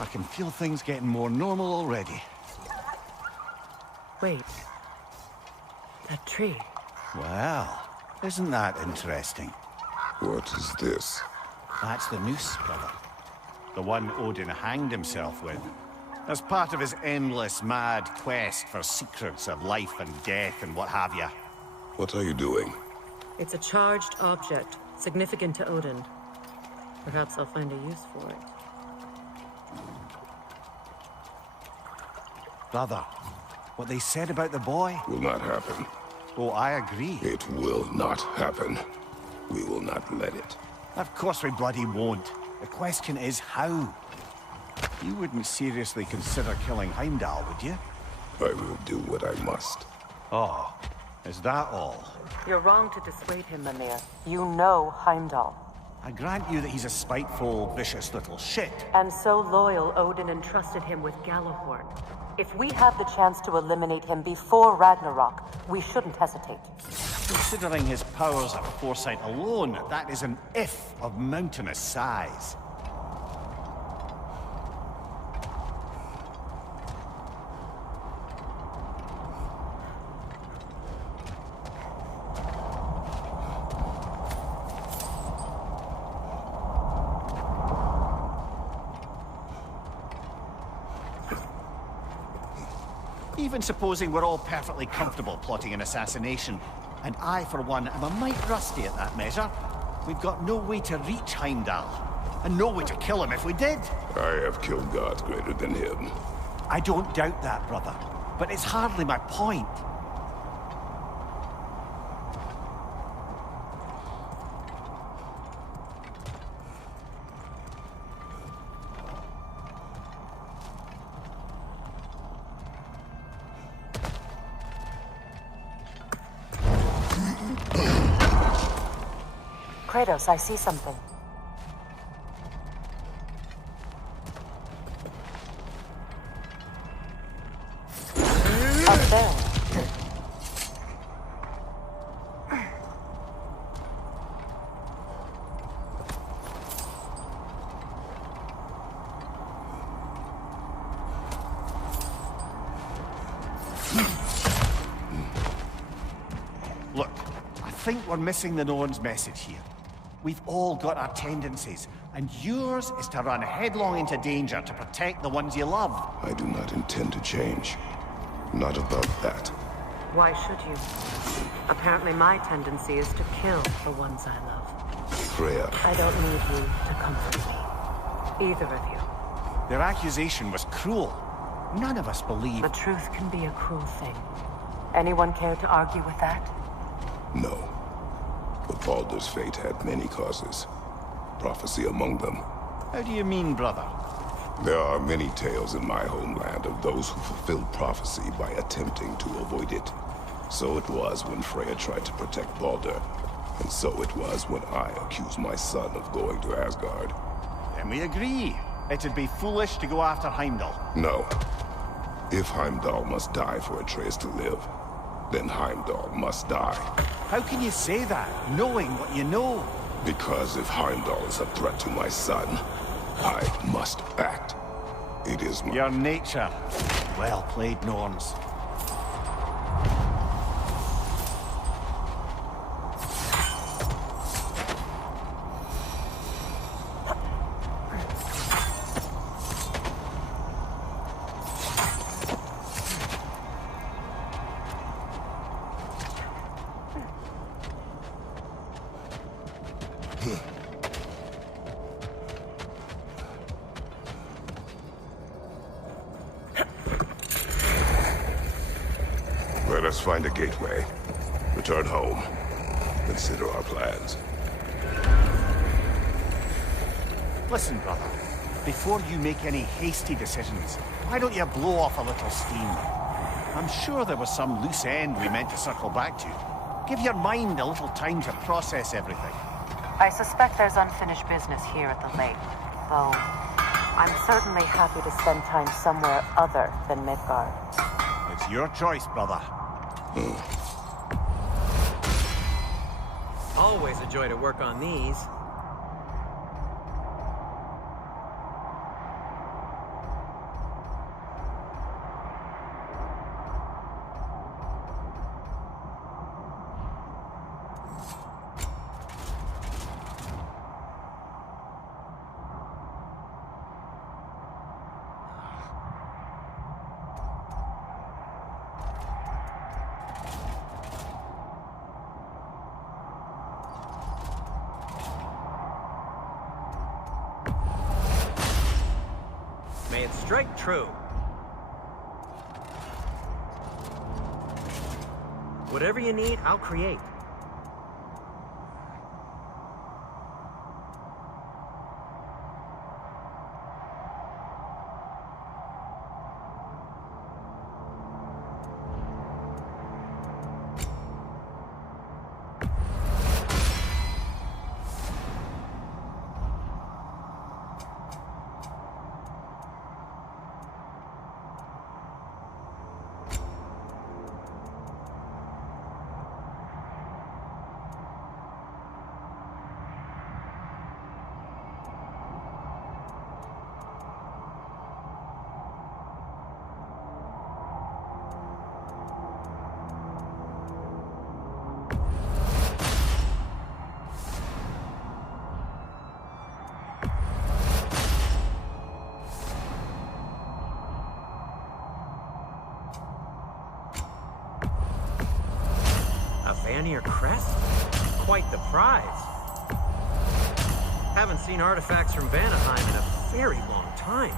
I can feel things getting more normal already. Wait. That tree. Well, isn't that interesting? What is this? That's the noose, brother. The one Odin hanged himself with. As part of his endless, mad quest for secrets of life and death and what have you. What are you doing? It's a charged object, significant to Odin. Perhaps I'll find a use for it. Brother, what they said about the boy? Will not happen. Oh, I agree. It will not happen. We will not let it. Of course we bloody won't. The question is how? You wouldn't seriously consider killing Heimdall, would you? I will do what I must. Oh, is that all? You're wrong to dissuade him, Mimir. You know Heimdall. I grant you that he's a spiteful, vicious little shit. And so loyal, Odin entrusted him with Gjallarhorn. If we have the chance to eliminate him before Ragnarok, we shouldn't hesitate. Considering his powers of foresight alone, that is an if of mountainous size. Even supposing we're all perfectly comfortable plotting an assassination, and I, for one, am a mite rusty at that measure, we've got no way to reach Heimdall, and no way to kill him if we did. I have killed gods greater than him. I don't doubt that, brother, but it's hardly my point. Kratos, I see something. Up there. Look, I think we're missing the Norns' message here. We've all got our tendencies, and yours is to run headlong into danger to protect the ones you love. I do not intend to change. Not about that. Why should you? Apparently my tendency is to kill the ones I love. Freya. I don't need you to comfort me. Either of you. Their accusation was cruel. None of us believe... The truth can be a cruel thing. Anyone care to argue with that? No. But Baldur's fate had many causes. Prophecy among them. How do you mean, brother? There are many tales in my homeland of those who fulfilled prophecy by attempting to avoid it. So it was when Freya tried to protect Baldur. And so it was when I accused my son of going to Asgard. Then we agree. It'd be foolish to go after Heimdall. No. If Heimdall must die for Atreus to live, then Heimdall must die. How can you say that, knowing what you know? Because if Heimdall is a threat to my son, I must act. It is my... Your nature. Well played, Norns. Let us find a gateway. Return home. Consider our plans. Listen, brother. Before you make any hasty decisions, why don't you blow off a little steam? I'm sure there was some loose end we meant to circle back to. Give your mind a little time to process everything. I suspect there's unfinished business here at the lake, though I'm certainly happy to spend time somewhere other than Midgard. It's your choice, brother. Always a joy to work on these. May it strike true. Whatever you need, I'll create. Vanir crest? Quite the prize. Haven't seen artifacts from Vanaheim in a very long time.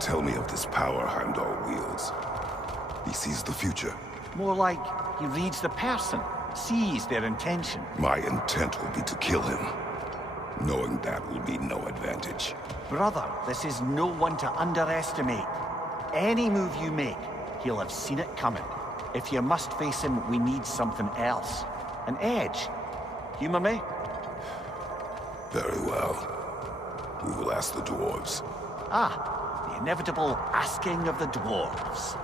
Tell me of this power Heimdall wields. He sees the future. More like he reads the person, sees their intention. My intent will be to kill him. Knowing that will be no advantage. Brother, this is no one to underestimate. Any move you make, he'll have seen it coming. If you must face him, we need something else. An edge. Humor me? Very well. We will ask the dwarves. Ah. The inevitable asking of the dwarves.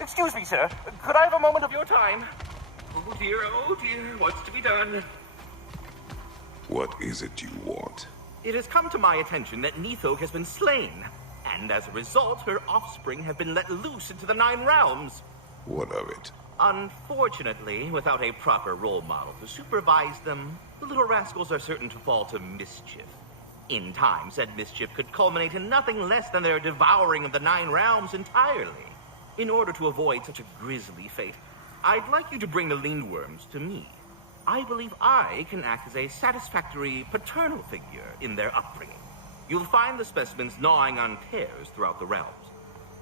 Excuse me, sir. Could I have a moment of your time? Oh dear, what's to be done? What is it you want? It has come to my attention that Nithog has been slain, and as a result, her offspring have been let loose into the Nine Realms. What of it? Unfortunately, without a proper role model to supervise them, the little rascals are certain to fall to mischief. In time, said mischief could culminate in nothing less than their devouring of the Nine Realms entirely. In order to avoid such a grisly fate, I'd like you to bring the Lindworms to me. I believe I can act as a satisfactory paternal figure in their upbringing. You'll find the specimens gnawing on tears throughout the realms.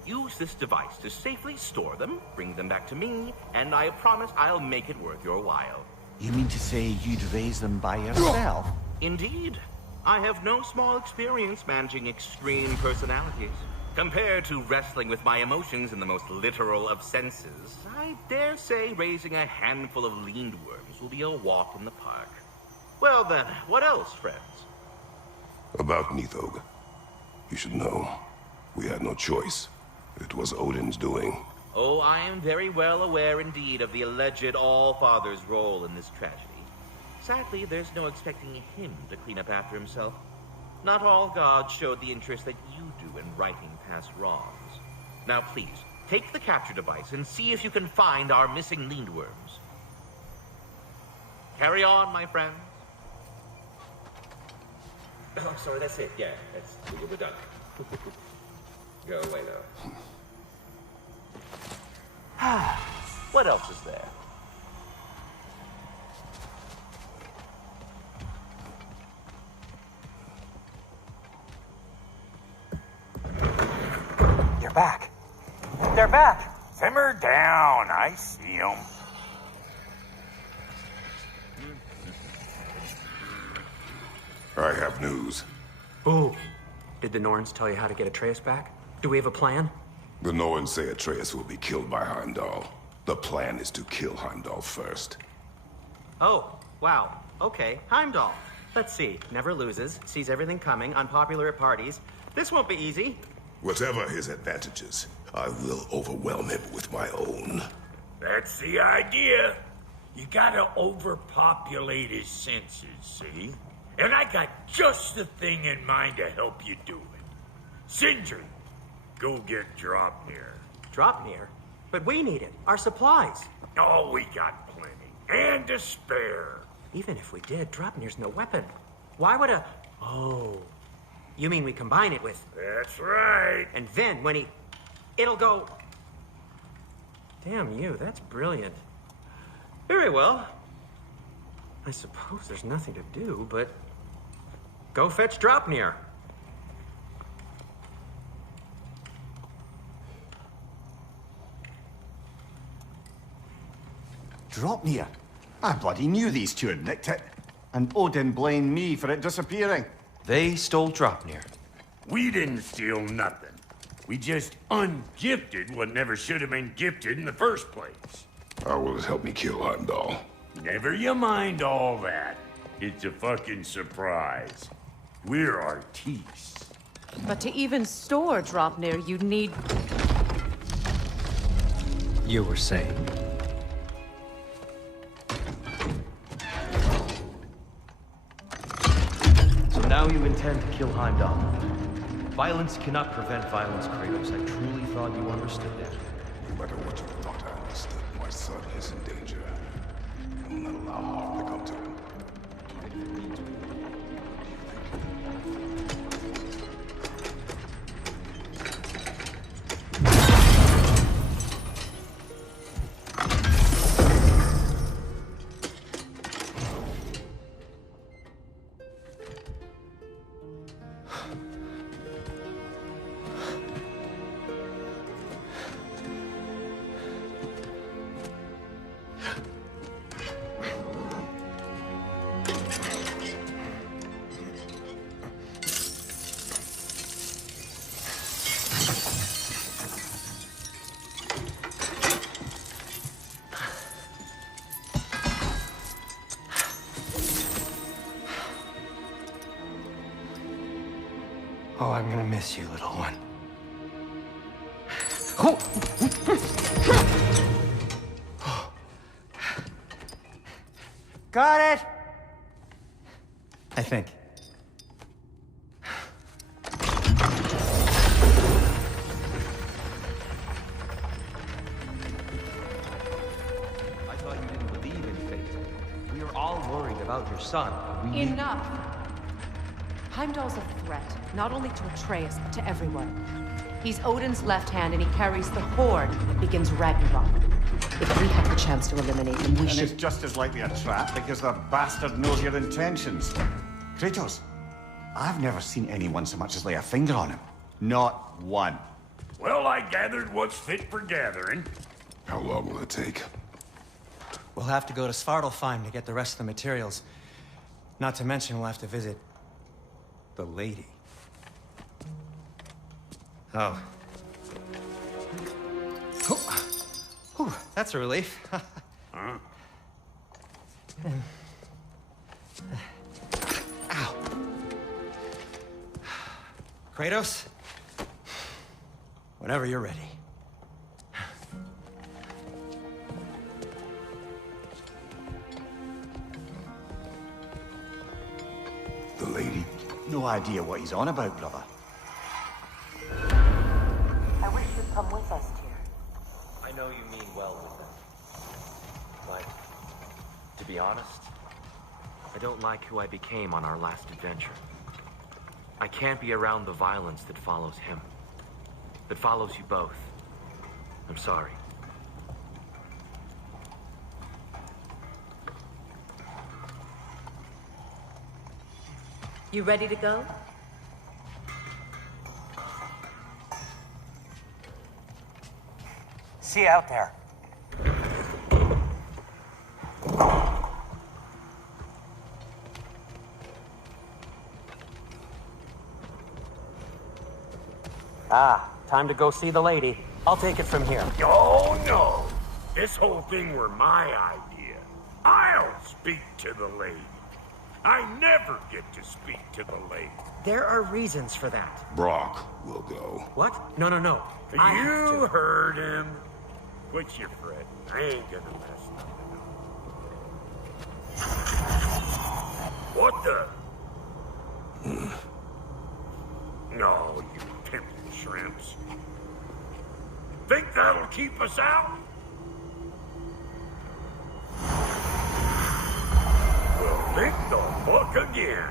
Use this device to safely store them, bring them back to me, and I promise I'll make it worth your while. You mean to say you'd raise them by yourself? Indeed. I have no small experience managing extreme personalities. Compared to wrestling with my emotions in the most literal of senses, I dare say raising a handful of Lindworms will be a walk in the park. Well then, what else, friends? About Nithog. You should know, we had no choice. It was Odin's doing. Oh, I am very well aware indeed of the alleged All-Father's role in this tragedy. Sadly, there's no expecting him to clean up after himself. Not all gods showed the interest that you do in righting past wrongs. Now please, take the capture device and see if you can find our missing Lindworms. Carry on, my friends. Oh, sorry, that's it. Yeah, we're done. Go away, though. What else is there? You're back. They're back. Simmer down. I see them. I have news. Ooh. Did the Norns tell you how to get Atreus back? Do we have a plan? The Norns say Atreus will be killed by Heimdall. The plan is to kill Heimdall first. Oh, wow. Okay, Heimdall. Let's see. Never loses, sees everything coming, unpopular at parties. This won't be easy. Whatever his advantages, I will overwhelm him with my own. That's the idea. You gotta overpopulate his senses, see? And I got just the thing in mind to help you do it. Sindri, go get Draupnir. Draupnir? But we need it. Our supplies. Oh, we got plenty. And to spare. Even if we did, Draupnir's no weapon. Why would a... Oh. You mean we combine it with... That's right. And then when he... It'll go... Damn you, that's brilliant. Very well. I suppose there's nothing to do, but... Go fetch Draupnir. Draupnir? I bloody knew these two had nicked it. And Odin blamed me for it disappearing. They stole Draupnir. We didn't steal nothing. We just ungifted what never should have been gifted in the first place. How will it help me kill Heimdall? Never you mind all that. It's a fucking surprise. We're artistes. But to even store Draupnir, you'd need... You were saying? So now you intend to kill Heimdall. Violence cannot prevent violence, Kratos. I truly thought you understood that. No matter what you thought I understood, my son is in danger. I will not allow harm to come to him. Oh, I'm gonna miss you, little one. Got it! I think. I thought you didn't believe in fate. We are all worried about your son. We Enough! Heimdall's a threat, not only to Atreus, but to everyone. He's Odin's left hand, and he carries the horde that begins Ragnarok. If we have the chance to eliminate him, we should... And it's just as likely a trap because the bastard knows your intentions. Kratos, I've never seen anyone so much as lay a finger on him. Not one. Well, I gathered what's fit for gathering. How long will it take? We'll have to go to Svartalfheim to get the rest of the materials. Not to mention we'll have to visit... the lady. Oh. Whew, that's a relief. Huh? Ow. Kratos? Whenever you're ready. The lady? No idea what he's on about, brother. I wish you'd come with us, Tyr. I know you mean well with them. But, to be honest, I don't like who I became on our last adventure. I can't be around the violence that follows him. That follows you both. I'm sorry. You ready to go? See you out there. Time to go see the lady. I'll take it from here. Oh, no. This whole thing were my idea. I'll speak to the lady. I never get to speak to the lady. There are reasons for that. Brock will go. What? No. You heard him. Quit your fret. I ain't gonna mess nothing up. What the? No, you pimpin' shrimps. Think that'll keep us out? Well, think the fuck again.